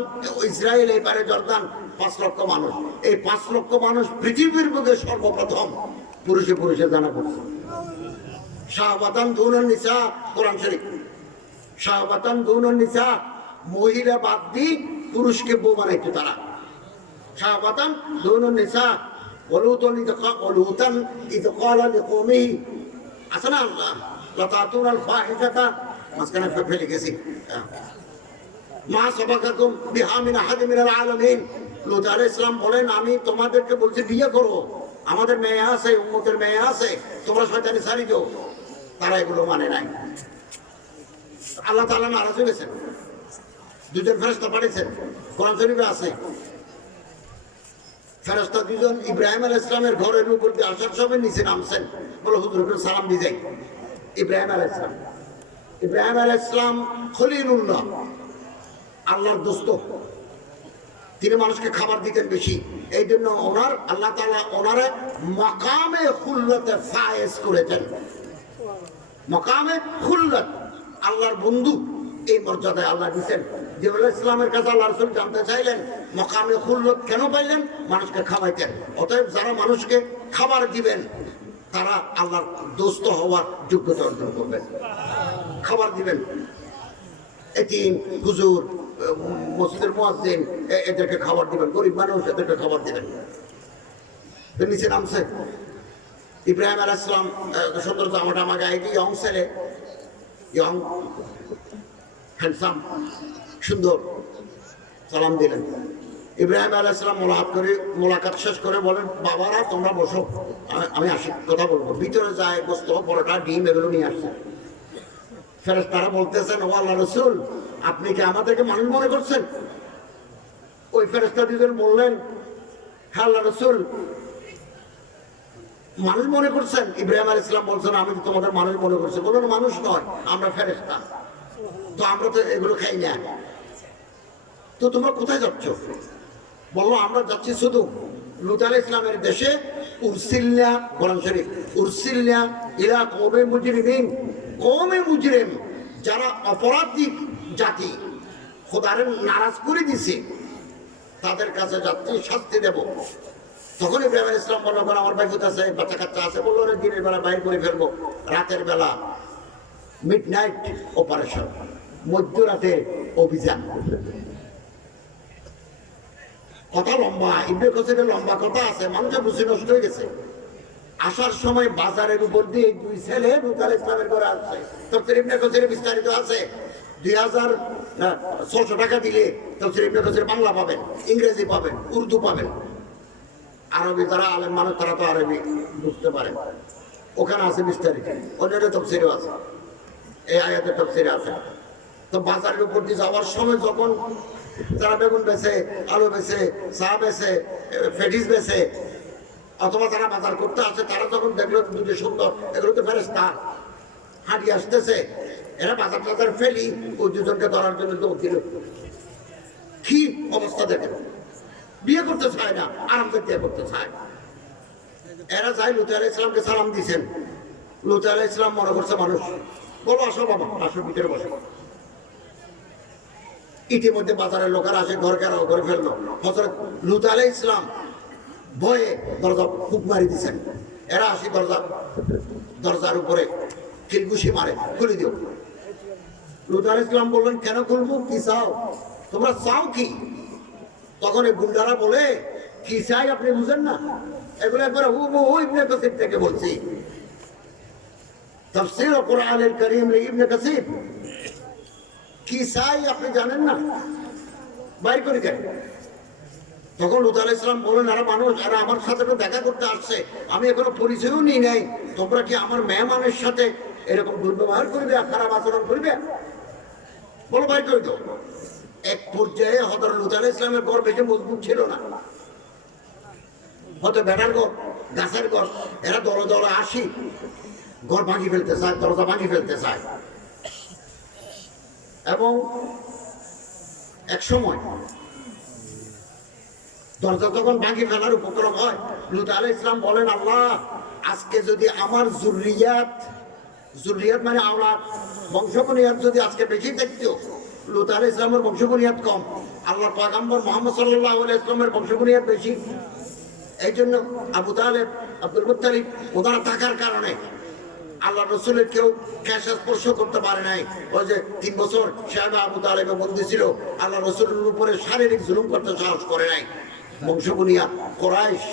ইসরায়েল, এই পারে জর্দান, 5 লক্ষ মানুষ। এই 5 লক্ষ মানুষ পৃথিবীর বুকে সর্বপ্রথম পুরুষে পুরুষে জানা পড়ছে। শাহবাতান দুনুন নিসা, কোরআন শরীফ, শাহবাতান দুনুন নিসা, মহিলা বাদ দিয়ে পুরুষকে বউ বানাইতো তারা। শাহবাতান দুনুন নিসা, ওলুতান ইদ ক্বালা লিকওমিহি, আছে না আল্লাহ লাতাতুনাল ফাহিশাতা, মাঝখানে ফেলে গেছি, মা সাবাকাতুম বিহা মিন আহাদিন মিনাল আলামিন। লূত আলাইহিস সালাম বলেন, আমি তোমাদেরকে বলছি বিয়ে করো, আমাদের মেয়ে আছে, উম্মতের মেয়ে আছে, তোমরা শয়তানি ছাড়ি দাও। তারা এগুলো মানে নাই। আল্লাহ তাআলা নারাজ হয়ে গেছেন, 2জন ফেরেশতা পাঠিয়েছেন, কোরআন শরীফে আছে। ফেরেশতা 2জন ইব্রাহিম আলাইহিস সালামের ঘরের উপর দিয়ে আসার সময় নিচে নামছেন, বলে হুজুরকে সালাম দিয়ে যাই। ইব্রাহিম আলাইহিস সালাম, ইব্রাহিম আলাইহিস সালাম খলিলুল্লাহ, আল্লাহর দোস্ত, তিনি মানুষকে খাবার দিতেন বেশি। এই জন্য ওনার আল্লাহ তাআলা ওনারে মাকামে খুল্লতে ফায়েজ করেছেন। মাকামে খুল্লত, আল্লাহর বন্ধু, এই মর্যাদায় আল্লাহ দিয়েছেন। জিবরাইল ইসলামের কাছে আল্লাহ রাসূল জানতে চাইলেন মাকামে খুল্লত কেন পাইলেন? মানুষকে খাওয়াইতেন। অতএব যারা মানুষকে খাবার দিবেন তারা আল্লাহর দোস্ত হওয়ার যোগ্যতা অর্জন করবেন। খাবার দিবেন, এতিম, হুজুর, মসজিদের মুয়াজ্জিন এদেরকে খাবার দিবেন, গরিব মানুষ এদেরকে খাবার দিবেন। নিচে নামছে ইব্রাহিম আলাইহিস সালাম, সুন্দর জামাটা আমার গায়ে দিয়ে ইয়ং ছেলে, ইয়ং হ্যান্ডসাম সুন্দর, সালাম দিলেন। ইব্রাহিম আলাইহিস সালাম মোলাকাত শেষ করে বলেন, বাবারা তোমরা বসো, আমি আসি, কথা বলবো। ভিতরে যায় গোস্ত, পরোটা, ডিম এগুলো নিয়ে আসছে। ফেরেশতারা বলতেছেন, ও আল্লাহ রাসূল, আপনি কি আমাদেরকে মানুষ মনে করছেন? ওই ফেরেশতা দুজন বললেন, হ্যাঁ আল্লাহ রাসূল, মানুষ মনে করছেন? ইব্রাহিম আলাইহিস সালাম বলছেন, আমি তো তোমাদের মানুষ মনে করছি। বলুন, মানুষ নয়, আমরা ফেরেশতা, তো আমরা তো এগুলো খাই না। তো তোমরা কোথায় যাচ্ছ? বললো, আমরা যাচ্ছি শুধু লূত আলাইহিস সালামের দেশে। উরসিলনা, কোরআন শরীফ, উরসিলনা ইলা কওমে মুজরিমিন, কওমে মুজরিম যারা অপরাধী জাতি, খোদারে নারাজ করে দিছে, তাদের কাছে যাচ্ছি, শাস্তি দেব। তখন ইব্রাহিম আলাইহিস সালাম বলল, আমার ভাই আছে, বাচ্চা কাচ্চা আছে। বললো, দিনের বেলা বাইর করে ফেলবো, রাতের বেলা মিডনাইট অপারেশন, মধ্যরাতে অভিযান। কথা লম্বা, ইবনে কাসিরের লম্বা কথা আছে, মানুষের বুঝি নষ্ট হয়ে গেছে। আসার সময় বাজারের উপর দিয়ে দুই ছেলে লূত আলাইহিস সালামের ঘরে আসছে। তাফসীর ইবনে কাসিরে বিস্তারিত আছে, 2600 টাকা দিলে তাফসীর ইবনে কাসির বাংলা পাবেন, ইংরেজি পাবেন, উর্দু পাবেন। আরবি যারা আলেম মানুষ তারা তো আরবি বুঝতে পারেন, ওখানে আছে বিস্তারিত, অন্যের তাফসীরও আছে, এই আয়াতের তাফসীরে আছে। তো বাজারের উপর দিয়ে যাওয়ার সময় যখন যারা বেগুন বেছে, আলু বেছে, চা বেছে, ফেটিস বেছে, অথবা যারা বাজার করতে আসে, তারা যখন দেখলো দুটো সুন্দর, এগুলো তো ফেরেশতা হাঁটি আসতেছে, এরা বাজার টাজার ফেলি ওই দুজনকে ধরার জন্য দৌড় দিল। কি অবস্থা দেখেন, বিয়ে করতে চায় না, আরামকে বিয়ে করতে চায়। এরা যাই লূত আলাইহিস সালামকে সালাম দিয়েছেন। লূত আলাইহিস সালাম মনে করছে মানুষ। বলো, আসো বাবা, আসো, ভিতরে বসো। ইতিমধ্যে বাজারের লোকেরা আসে, ঘর ঘেরাও করে ফেললো। হযরত লূত আলাইহিস সালাম ভয়ে দরজা ফুক মারি দিচ্ছেন। এরা আসি দরজার উপরে কিলঘুষি মারে, খুলে দিও। লূত আলাইহিস সালাম বললেন, কেন খুলবো? কি চাও? তোমরা চাও কি? তখন এই গুন্ডারা বলে, কি চাই আপনি বুঝেন না? এগুলো একবার হুবহু ইবনে কাসির থেকে বলছি, তাফসীর কোরআনুল কারীম ইবনে কাসির। কি চাই আপনি জানেন না? বাইর করে দেন। তখন লূত আলাইহিস সালাম বলেন, আরে মানুষ, এরা আমার সাথে তো দেখা করতে আসছে, আমি এখনো পরিচয়ও নিই নাই, তোমরা কি আমার মেহমানের সাথে এরকম দুর্ব্যবহার করবে, খারাপ আচরণ করবে? বলো, বাইর করে দাও। এক পর্যায়ে হযরত লূত আলাইহিস সালামের ঘর বেশি মজবুত ছিল না, হয়তো বেড়ার ঘর, গাছের ঘর, এরা দলে দলে আসি ঘর ভাঙি ফেলতে চায়, দরজা ভাঙি ফেলতে চায়। এবং এক সময় দরজা তখন ভাঙি ফেলার উপক্রম হয়, লূত আলাইহিস সালাম বলেন, আল্লাহ, আজকে যদি আমার জুররিয়াত মানে আওলাদ, বংশবুনিয়াদ যদি আজকে বেশি দেখতো, লূত আলাইহিস সালামের বংশবুনিয়াদ কম, আল্লাহর পয়গম্বর মুহাম্মদ সাল্লাল্লাহু আলাইহি ওয়াসাল্লামের বংশবুনিয়াদ বেশি। এই জন্য আবু তালেব, আব্দুল মুত্তালিব ওনারা থাকার কারণে আল্লাহ রসুলের কেউ ক্যাশ স্পর্শ করতে পারে নাই। ওই যে 3 বছর সাহেব আবু তালেবে বন্দী ছিল, আল্লাহ রসুলের উপরে শারীরিক জুলুম করতে সাহস করে নাই। বংশবুনিয়াদ কুরাইশ,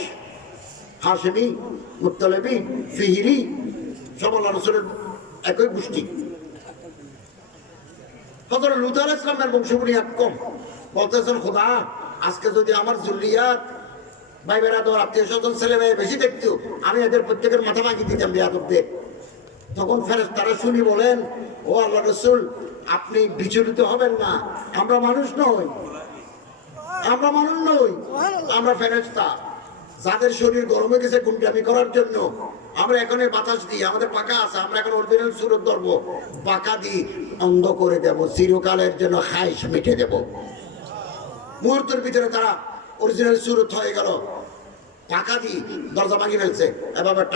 হাশেমি, মুত্তালিবি, ফিহরি সব আল্লাহ রসুলের একই গোষ্ঠী। হযরত লূত আলাইহিস সালামের বংশবুনিয়াদ কম। বলতেছেন, খোদা, আজকে যদি আমার জুররিয়াত, ভাই বেরাদর, আত্মীয় স্বজন, ছেলে মেয়ে বেশি দেখতো, আমি এদের প্রত্যেকের মাথা ভাঙি দিতাম বেয়াদবদের। তখন ফেরেশতারা শুনি বলেন, ও আল্লাহ রাসূল, আপনি বিচলিত হবেন না, আমরা মানুষ নই, আমরা ফেরেশতা। যাদের শরীর গরমে গেছে গুন্ডামি করার জন্য, আমরা এখন বাতাস দিই, আমাদের পাকা আছে, আমরা এখন অরিজিনাল সুরত ধরবো, পাকা দিই অন্ধ করে দেব, চিরকালের জন্য খাইশ মিটে দেব। মুহূর্তের ভিতরে তারা অরিজিনাল সুরত হয়ে গেল, পাকা দিয়ে দরজা ভাঙি ফেলছে। এবার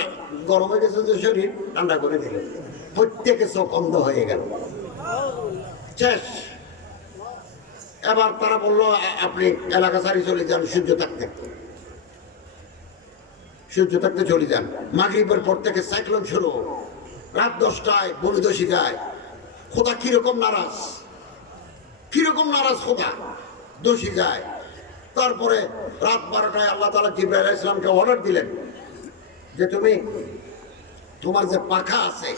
গরমে গেছে যে শরীর, ঠান্ডা করে দিল, প্রত্যেকে চোখ অন্ধ হয়ে গেল, শেষ। এবার তারা বললো আপনি এলাকা ছাড়ি চলে যান, সূর্য থাকতে চলে যান। মাগরিবের পর থেকে সাইক্লোন শুরু, রাত 10টায় বমিদশি যায়। খোদা কিরকম নারাজ খোদা, দোষী যায়। তারপরে রাত 12টায় আল্লাহ তাআলা জিবরাইল আলাইহিস সালামকে অর্ডার দিলেন যে তুমি তোমার যে পাখা আছে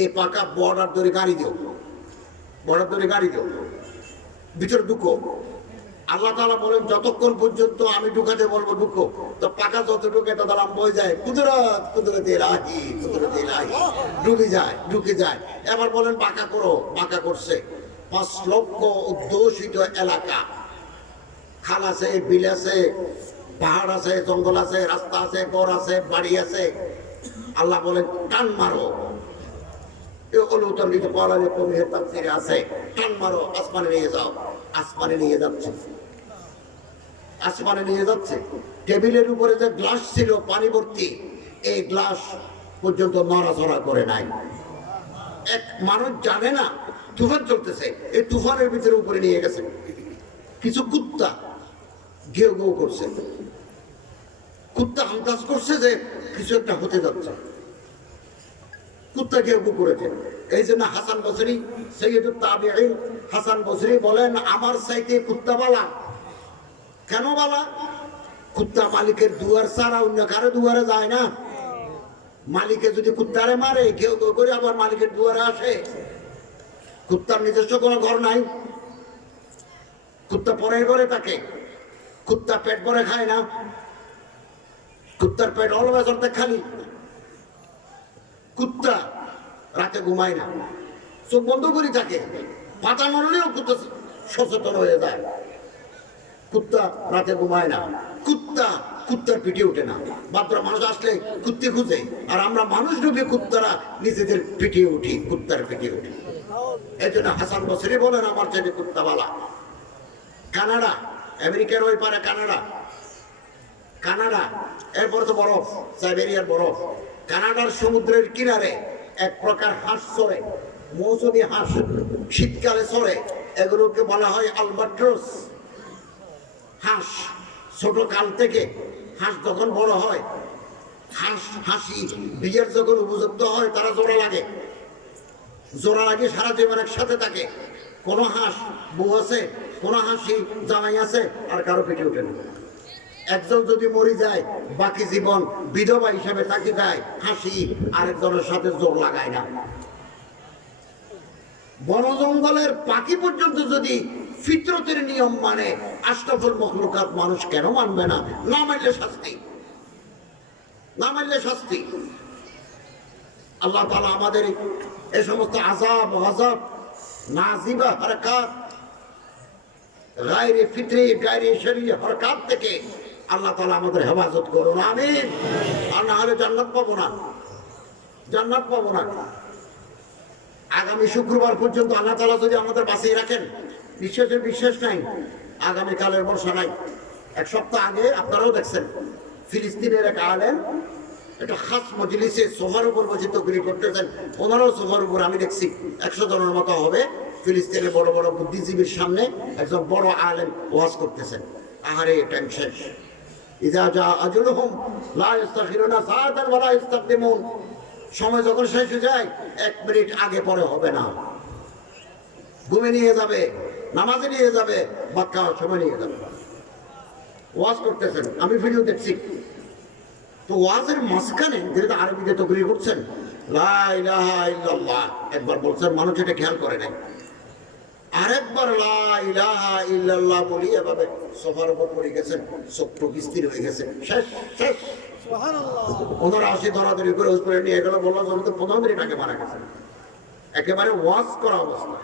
এই পাখা বর্ডার ধরে গাড়ি দিও, ভিতরে ঢুকো। আল্লাহ তাআলা বলেন যতক্ষণ পর্যন্ত আমি ঢুকাতে বলবো ঢুকো, তো পাখা যত ঢুকে তত লাম বয়ে যায়, কুদরত ইলাহি, ঢুকে যায়। এবার বলেন বাঁকা করো, বাঁকা করছে। 5 লক্ষ উদ্যোষিত এলাকা, খাল আছে, বিল আছে, পাহাড় আছে, জঙ্গল আছে, রাস্তা আছে, ঘর আছে, বাড়ি আছে। আল্লাহ বলেন টান মারো, আছে টান মারো, আসমানে নিয়ে যাও। আসমানে নিয়ে যাচ্ছে। টেবিলের উপরে যে গ্লাস ছিল পানি ভর্তি, এই গ্লাস পর্যন্ত নড়াচড়া করে নাই। এক মানুষ জানে না তুফান চলতেছে, এই তুফানের ভিতরে উপরে নিয়ে গেছে। কিছু কুত্তা ঘেউ ঘেউ করছে, কুত্তা আন্দাজ করছে যে কিছু একটা হতে যাচ্ছে, কুত্তা ঘেউ ঘেউ করেছে। এই জন্য হাসান বসরি, সৈয়দুত তাবিঈন হাসান বসরি বলেন আমার চাইতে কুত্তা বালা। কেন বালা? কুত্তা মালিকের দুয়ার ছাড়া অন্য কারো দুয়ারে যায় না। মালিকে যদি কুত্তারে মারে, ঘেউ ঘেউ করে আবার মালিকের দুয়ারে আসে। কুত্তার নিজস্ব কোনো ঘর নাই, কুত্তা পরের ঘরে থাকে। কুত্তা পেট ভরে খায় না, কুত্তার পেট অলওয়েজ অর্ধেক খালি। কুত্তা রাতে ঘুমায় না, চোখ বন্ধ করে থাকে। পাতা নড়লেও কুত্তা সচেতন হয়ে যায়। কুত্তা রাতে ঘুমায় না, কুত্তার পিঠে ওঠে না। বাপরা মানুষ আসলে কুত্তে খুঁজে, আর আমরা মানুষ রূপে কুত্তারা নিজেদের পিঠে উঠি, কুত্তার পিঠে উঠি। এই জন্য হাসান বসরি বলেন আমার চাইতে কুত্তা বালা। কানাডা, আমেরিকার ওই পারে কানাডা, এরপরে তো বরফ, সাইবেরিয়ার বরফ। কানাডার সমুদ্রের কিনারে এক প্রকার হাঁস চড়ে, মৌসুমী হাঁস, শীতকালে চড়ে। এগুলোকে বলা হয় আলবাট্রস হাঁস। ছোট কাল থেকে হাঁস যখন বড় হয়, হাসি বিয়ের যখন উপযুক্ত হয়, তারা জোড়া লাগে, সারা জীবন একসাথে থাকে। কোনো হাঁস বউ আছে, কোনো হাসি জামাই আছে, আর কারো পেটে ওঠে না। একজন যদি মরে যায়, বাকি জীবন বিধবা হিসাবে থাকি দেয়। হাসি আরেকজনের সাথে জোর লাগায় না। বন জঙ্গলের পাখি পর্যন্ত যদি ফিতরতের নিয়ম মানে, আশরাফুল মখলুকাত মানুষ কেন মানবে না? না মানলে শাস্তি। আল্লাহ তাআলা আমাদের এই সমস্ত আযাব নাজিবা হারকাত, গায়রে ফিতরি, গায়রে শরঈ হারকাত থেকে আল্লাহ তাআলা আমাদের হেফাজত করুন, আমিন। আর না হলে জান্নাত পাবো না। আগামী শুক্রবার পর্যন্ত আল্লাহ তাআলা যদি আমাদের বাঁচিয়ে রাখেন, বিশ্বাস নাই, আগামীকালের ভরসা নাই। এক সপ্তাহ আগে আপনারাও দেখছেন, ফিলিস্তিনের এক আলেম একটা খাস মজলিসে সোফার উপর বসে তকরির করতেছেন। 15 সোফার উপর আমি দেখছি 100 জনের মতো হবে। ফিলিস্তিনের বড় বড় বুদ্ধিজীবীর সামনে একজন বড় আলেম ওয়াজ করতেছেন। আহারে টাইম শেষ। ইযা জা আজলুহুম লা ইস্তাখিরুনা সাআতান ওয়া লা ইস্তাকদিমুন। সময় যখন শেষ হয়ে যায়, 1 মিনিট আগে পরে হবে না। ঘুমে নিয়ে যাবে, নামাজে নিয়ে যাবে, ভাত খাওয়ার সময় নিয়ে যাবে। ওয়াজ করতেছেন, আমি ভিডিও দেখছি। তো ওয়াজের মাঝখানে যেটা আরবিতে তকরির করছেন, লা ইলাহা ইল্লাল্লাহ একবার বলছেন, মানুষ এটা খেয়াল করে নাই। আরেকবার লা ইলাহা ইল্লাল্লাহ বলি এভাবে সোফার উপর পড়ে গেছেন, চোখ স্থির হয়ে গেছে। শেষ। ওনারা আসি ধরাধরি করে হসপিটালে নিয়ে গেল, বললাম আমি তো 15 মিনিট আগে মারা গেছেন। একেবারে ওয়াজ করা অবস্থা।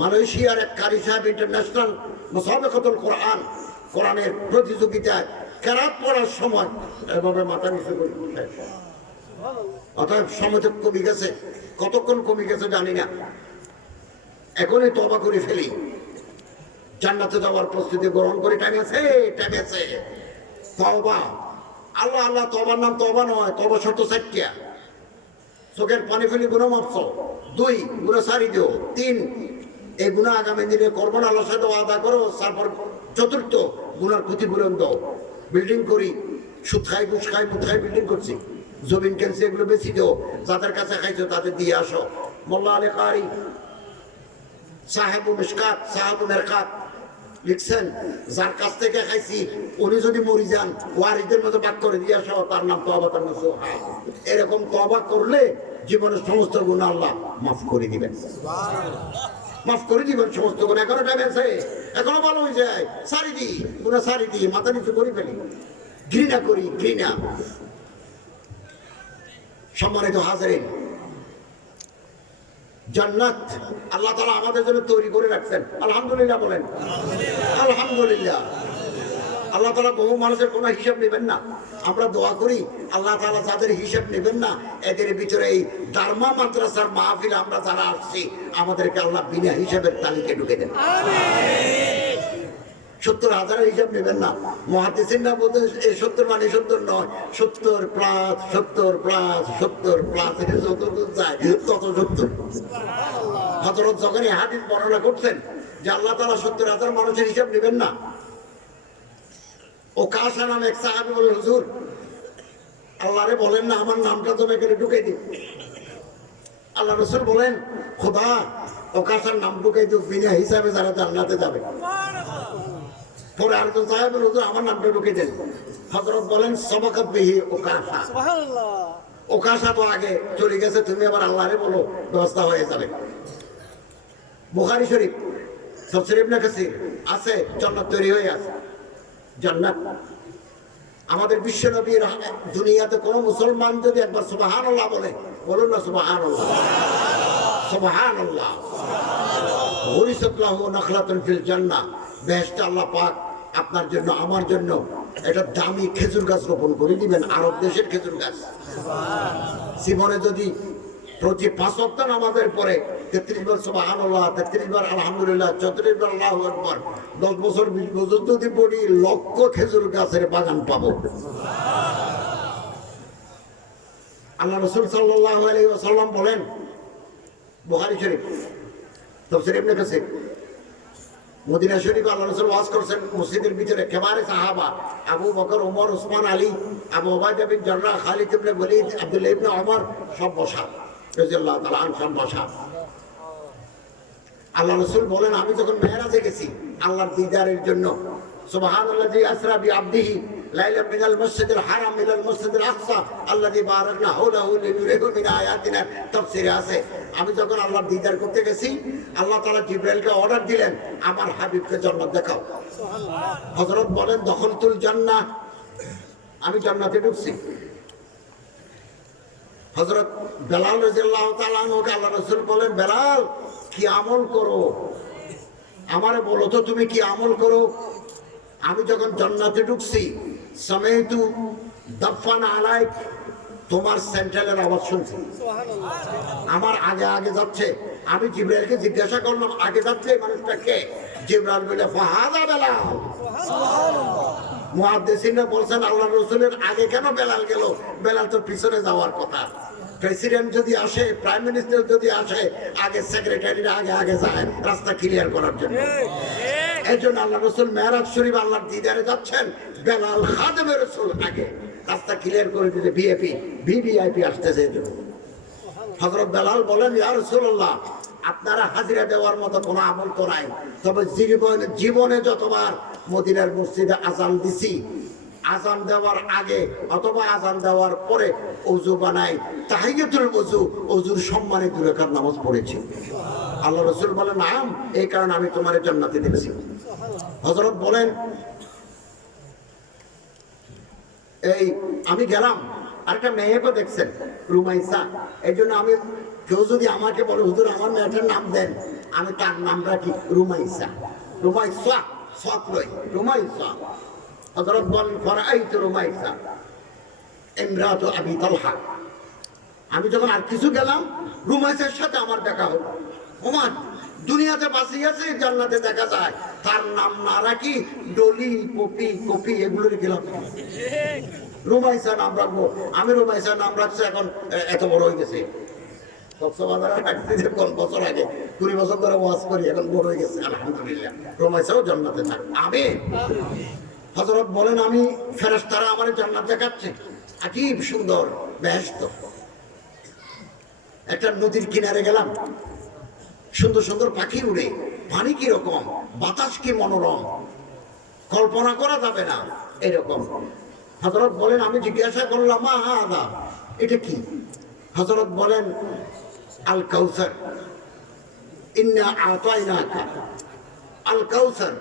মালয়েশিয়ার এক কারি সাহেব ইন্টারন্যাশনাল মুসাবাকাতুল কোরআনের প্রতিযোগিতায় কেরাত পড়ার সময় এভাবে মাথা নিচু করে অতএব সময় কমে গেছে। কতক্ষণ কমে গেছে জানি না। এখনই তওবা করে ফেলি, জান্নাতে যাওয়ার প্রস্তুতি গ্রহণ করে। টাইম আছে। তওবা, আল্লাহ তওবার নাম তওবা নয়। তওবা শর্ত 4টা। চোখের পানি ফেলি গুনাহ মাফ, 2 গুনাহ সারি দিও, 3 এই গুনাহ আগামী দিনে করবো না, আল্লাহর সাথে ওয়াদা করো। তারপর চতুর্থ, গুনার ক্ষতিপূরণ দাও। বিল্ডিং করি, সুদ খাই, ঘুষ খাই, মুদ খাই, বিল্ডিং করছি, জমিন কিনছি, এগুলো বেশি দেও, যাদের কাছে খাইছো তাদের দিয়ে আসো। মোল্লা আলী কারি সাহেবু মিশকাত, সাহেবু মেরকাত লিখছেন, যার কাছ থেকে খাইছি উনি যদি মরি যান, ওয়ারিসদের মধ্যে ভাগ করে দিয়ে আসো, তার নাম তওবাতুন নসুহা। এরকম তওবা করলে জীবনের সমস্ত গুনাহ আল্লাহ মাফ করে দিবেন, মাফ করে দিবেন সমস্ত গুনাহ। এখনো টাইম আছে, এখনো ভালো হয়ে যায়, সারি দিই গুনাহ, সারি দিই, মাথা নিচু করে ফেলি, ঘৃণা করি, ঘৃণা। সম্মানিত হাজিরিন, জান্নাত আল্লাহ তাআলা আমাদের জন্য তৈরি করে রাখছেন। আলহামদুলিল্লাহ বলেন, আলহামদুলিল্লাহ। আল্লাহ তাআলা বহু মানুষের কোনো হিসাব নেবেন না। আমরা দোয়া করি আল্লাহ তাআলা যাদের হিসাব নেবেন না, এদের ভিতরে এই দারমা মাদ্রাসার মাহফিল আমরা যারা আসছি, আমাদেরকে আল্লাহ বিনা হিসাবের তালিকায় ঢুকে দেন। 70,000 হিসাব নেবেন না। মুহাদ্দিসিনরা বলতে এই 70 মানে 70 নয়, 70 প্লাস 70 প্লাস 70 প্লাস, যত দূর যায় তত 70। হযরত যখন এই হাদিস বর্ণনা করছেন যে আল্লাহ তাআলা 70,000 মানুষের হিসাব নেবেন না, ও কাশা নামে এক সাহাবী বললেন, হুজুর আল্লাহরে বলেন না আমার নামটা তো এখানে ঢুকে দিন। আল্লাহ রাসূল বলেন, খোদা ওকাশার নাম ঢুকাই দিও, বিনা হিসাবে যারা জান্নাতে যাবে। পরে আরেকজন সাহেব বলেন, হুজুর আমার নামটা ঢুকে দেন। হযরত বলেন, সাবাকাত বিহি ওকাশা, ওকাশা তো আগে চলে গেছে, তুমি আবার আল্লাহরে বলো, ব্যবস্থা হয়ে যাবে। বুখারী শরীফ তাফসীর ইবনে কাসির আছে, জান্নাত তৈরি হয়ে আছে। জান্নাত আমাদের বিশ্ব নবীর দুনিয়াতে কোন মুসলমান যদি একবার সুবহানাল্লাহ বলে, বলুন না সুবহানাল্লাহ, সুবহানাল্লাহ। গুরিসাত লাহু নাখলাতুন ফিল জান্নাহ, বেহেশতে আল্লাহ পাক আপনার জন্য আমার জন্য একটা দামি খেজুর গাছ রোপণ করে দিবেন, আরব দেশের খেজুর গাছ। জীবনে যদি প্রতি 5 ওয়াক্ত নামাজের পরে 33 বার সুবহানাল্লাহ, 33 বার আলহামদুলিল্লাহ, 34 বার আল্লাহু আকবার, 10 বছর 20 বছর যদি পড়ি, লক্ষ খেজুর গাছের বাগান পাবো। আল্লাহ রাসূল সাল্লাল্লাহু আলাইহি ওয়াসাল্লাম বলেন, বুখারী শরীফ তাফসীর ইবনে কাসির, মদিনা শরীফে আল্লাহ রাসূল ওয়াজ করছেন, মসজিদের ভিতরে কেবারে সাহাবা আবু বকর, ওমর, ওসমান, আলী, আবু উবাইদা বিন জাররাহ, খালিদ ইবনে ওয়ালিদ, আব্দুল্লাহ ইবনে ওমর সব বসা, রাদিয়াল্লাহু তাআলা আনহু সব বসা। আল্লাহ রাসূল বলেন, আমি যখন মেরাজে গেছি আল্লাহর দিদারের জন্য, সুবহানাল্লাযী আসরা বিআবদিহি লাইলাম মিনাল মসজিদিল হারাম ইলাল মসজিদিল আকসা আল্লাযী বারাকনা হাওলাহু লিনুরিহু মিন আয়াতিনা, তাফসীরে আছে। আমি যখন আল্লাহর দিদার করতে গেছি, আল্লাহ তাআলা জিবরাইলকে অর্ডার দিলেন, আমার হাবিবকে জান্নাত দেখাও। সুবহানাল্লাহ। হযরত বলেন, দখলতুল জান্নাহ, আমি জান্নাতে ঢুকছি। হযরত বেলাল রাদিয়াল্লাহু তাআলা আনহুকে আল্লাহ রাসূল বলেন, বেলাল কি আমল করো, আমারে বলো তো তুমি কি আমল করো। আমি যখন জান্নাতে ঢুকছি, সামাইতু দাফান আলাইক, তোমার স্যান্ডেলের আওয়াজ শুনছি। আমার আগে আগে যাচ্ছে। আমি জিবরাইলকে জিজ্ঞাসা করলাম, আগে যাচ্ছে এই মানুষটা কে? জিবরাইল বলে, ফাহাদা বেলাল। মুহাদ্দিসিনরা বলছেন, আল্লাহর রাসূলের আগে কেন বেলাল গেল? বেলাল তো পিছনে যাওয়ার কথা। প্রেসিডেন্ট যদি আসে, প্রাইম মিনিস্টার যদি আসে, আগে সেক্রেটারিরা আগে আগে যায় রাস্তা ক্লিয়ার করার জন্য। এই জন্য আল্লাহ রাসূল মেরাজ শরীফ আল্লাহর দিদারে যাচ্ছেন, বেলাল খাদেমে রাসূল আগে রাস্তা ক্লিয়ার করে দিতে, ভিআইপি ভিভিআইপি আসতেছে। হযরত বেলাল বলেন, ইয়া রাসূলুল্লাহ, আপনারা হাজিরা দেওয়ার মতো কোনো আমল তো নাই, তবে জীবনে যতবার মদিনার মসজিদে আযান দিছি, আযান দেওয়ার আগে অথবা আযান দেওয়ার পরে ওযু বানাই, তাহিয়াতুল ওযু, ওযুর সম্মানে 2 রাকাত নামাজ পড়েছি। আল্লাহ রাসূল বলেন, নাম, এই কারণে আমি তোমার জান্নাতে দিয়েছি। হযরত বলেন, এই আমি গেলাম, আরেকটা মেয়েকে দেখছেন, রুমাইসা। এই জন্য আমি, কেউ যদি আমাকে বলে, হুজুর আমার মেয়েটার নাম দেন, আমি তার নাম রাখি রুমাইসা। রুমাইসা সৎ লই, রুমাইসা। হযরত বলেন, ফারাআইতু রুমাইসা ইমরাতু আবি তালহা। আমি যখন আর কিছু গেলাম, রুমাইসার সাথে আমার দেখা হলো। ওমর দুনিয়াতে বাঁচি আছে, জান্নাতে দেখা যায়। তার নাম না রাখি ডলি, পপি, কপি এগুলো গেলাম। রুমাইসা নাম রাখবো, আমি রুমাইসা নাম রাখছি, এখন এত বড় হয়ে গেছে। কক্সবাজারে রাখছি যে কোন বছর আগে 20 বছর ধরে ওয়াজ করি, এখন বড় হয়ে গেছে আলহামদুলিল্লাহ। রোমাইসাও জান্নাতে থাক, আমিন। হযরত বলেন আমি ফেরেশতারা আমারে জান্নাত দেখাচ্ছে, আজীব সুন্দর বেহেশত। একটা নদীর কিনারে গেলাম, সুন্দর সুন্দর পাখি উড়ে, পানি কি রকম, বাতাস কি মনোরম, কল্পনা করা যাবে না এরকম। হযরত বলেন আমি জিজ্ঞাসা করলাম মা হাদা, এটা কি? হযরত বলেন আল কাউসার, ইন্না আতাইনাকা আল কাউসার।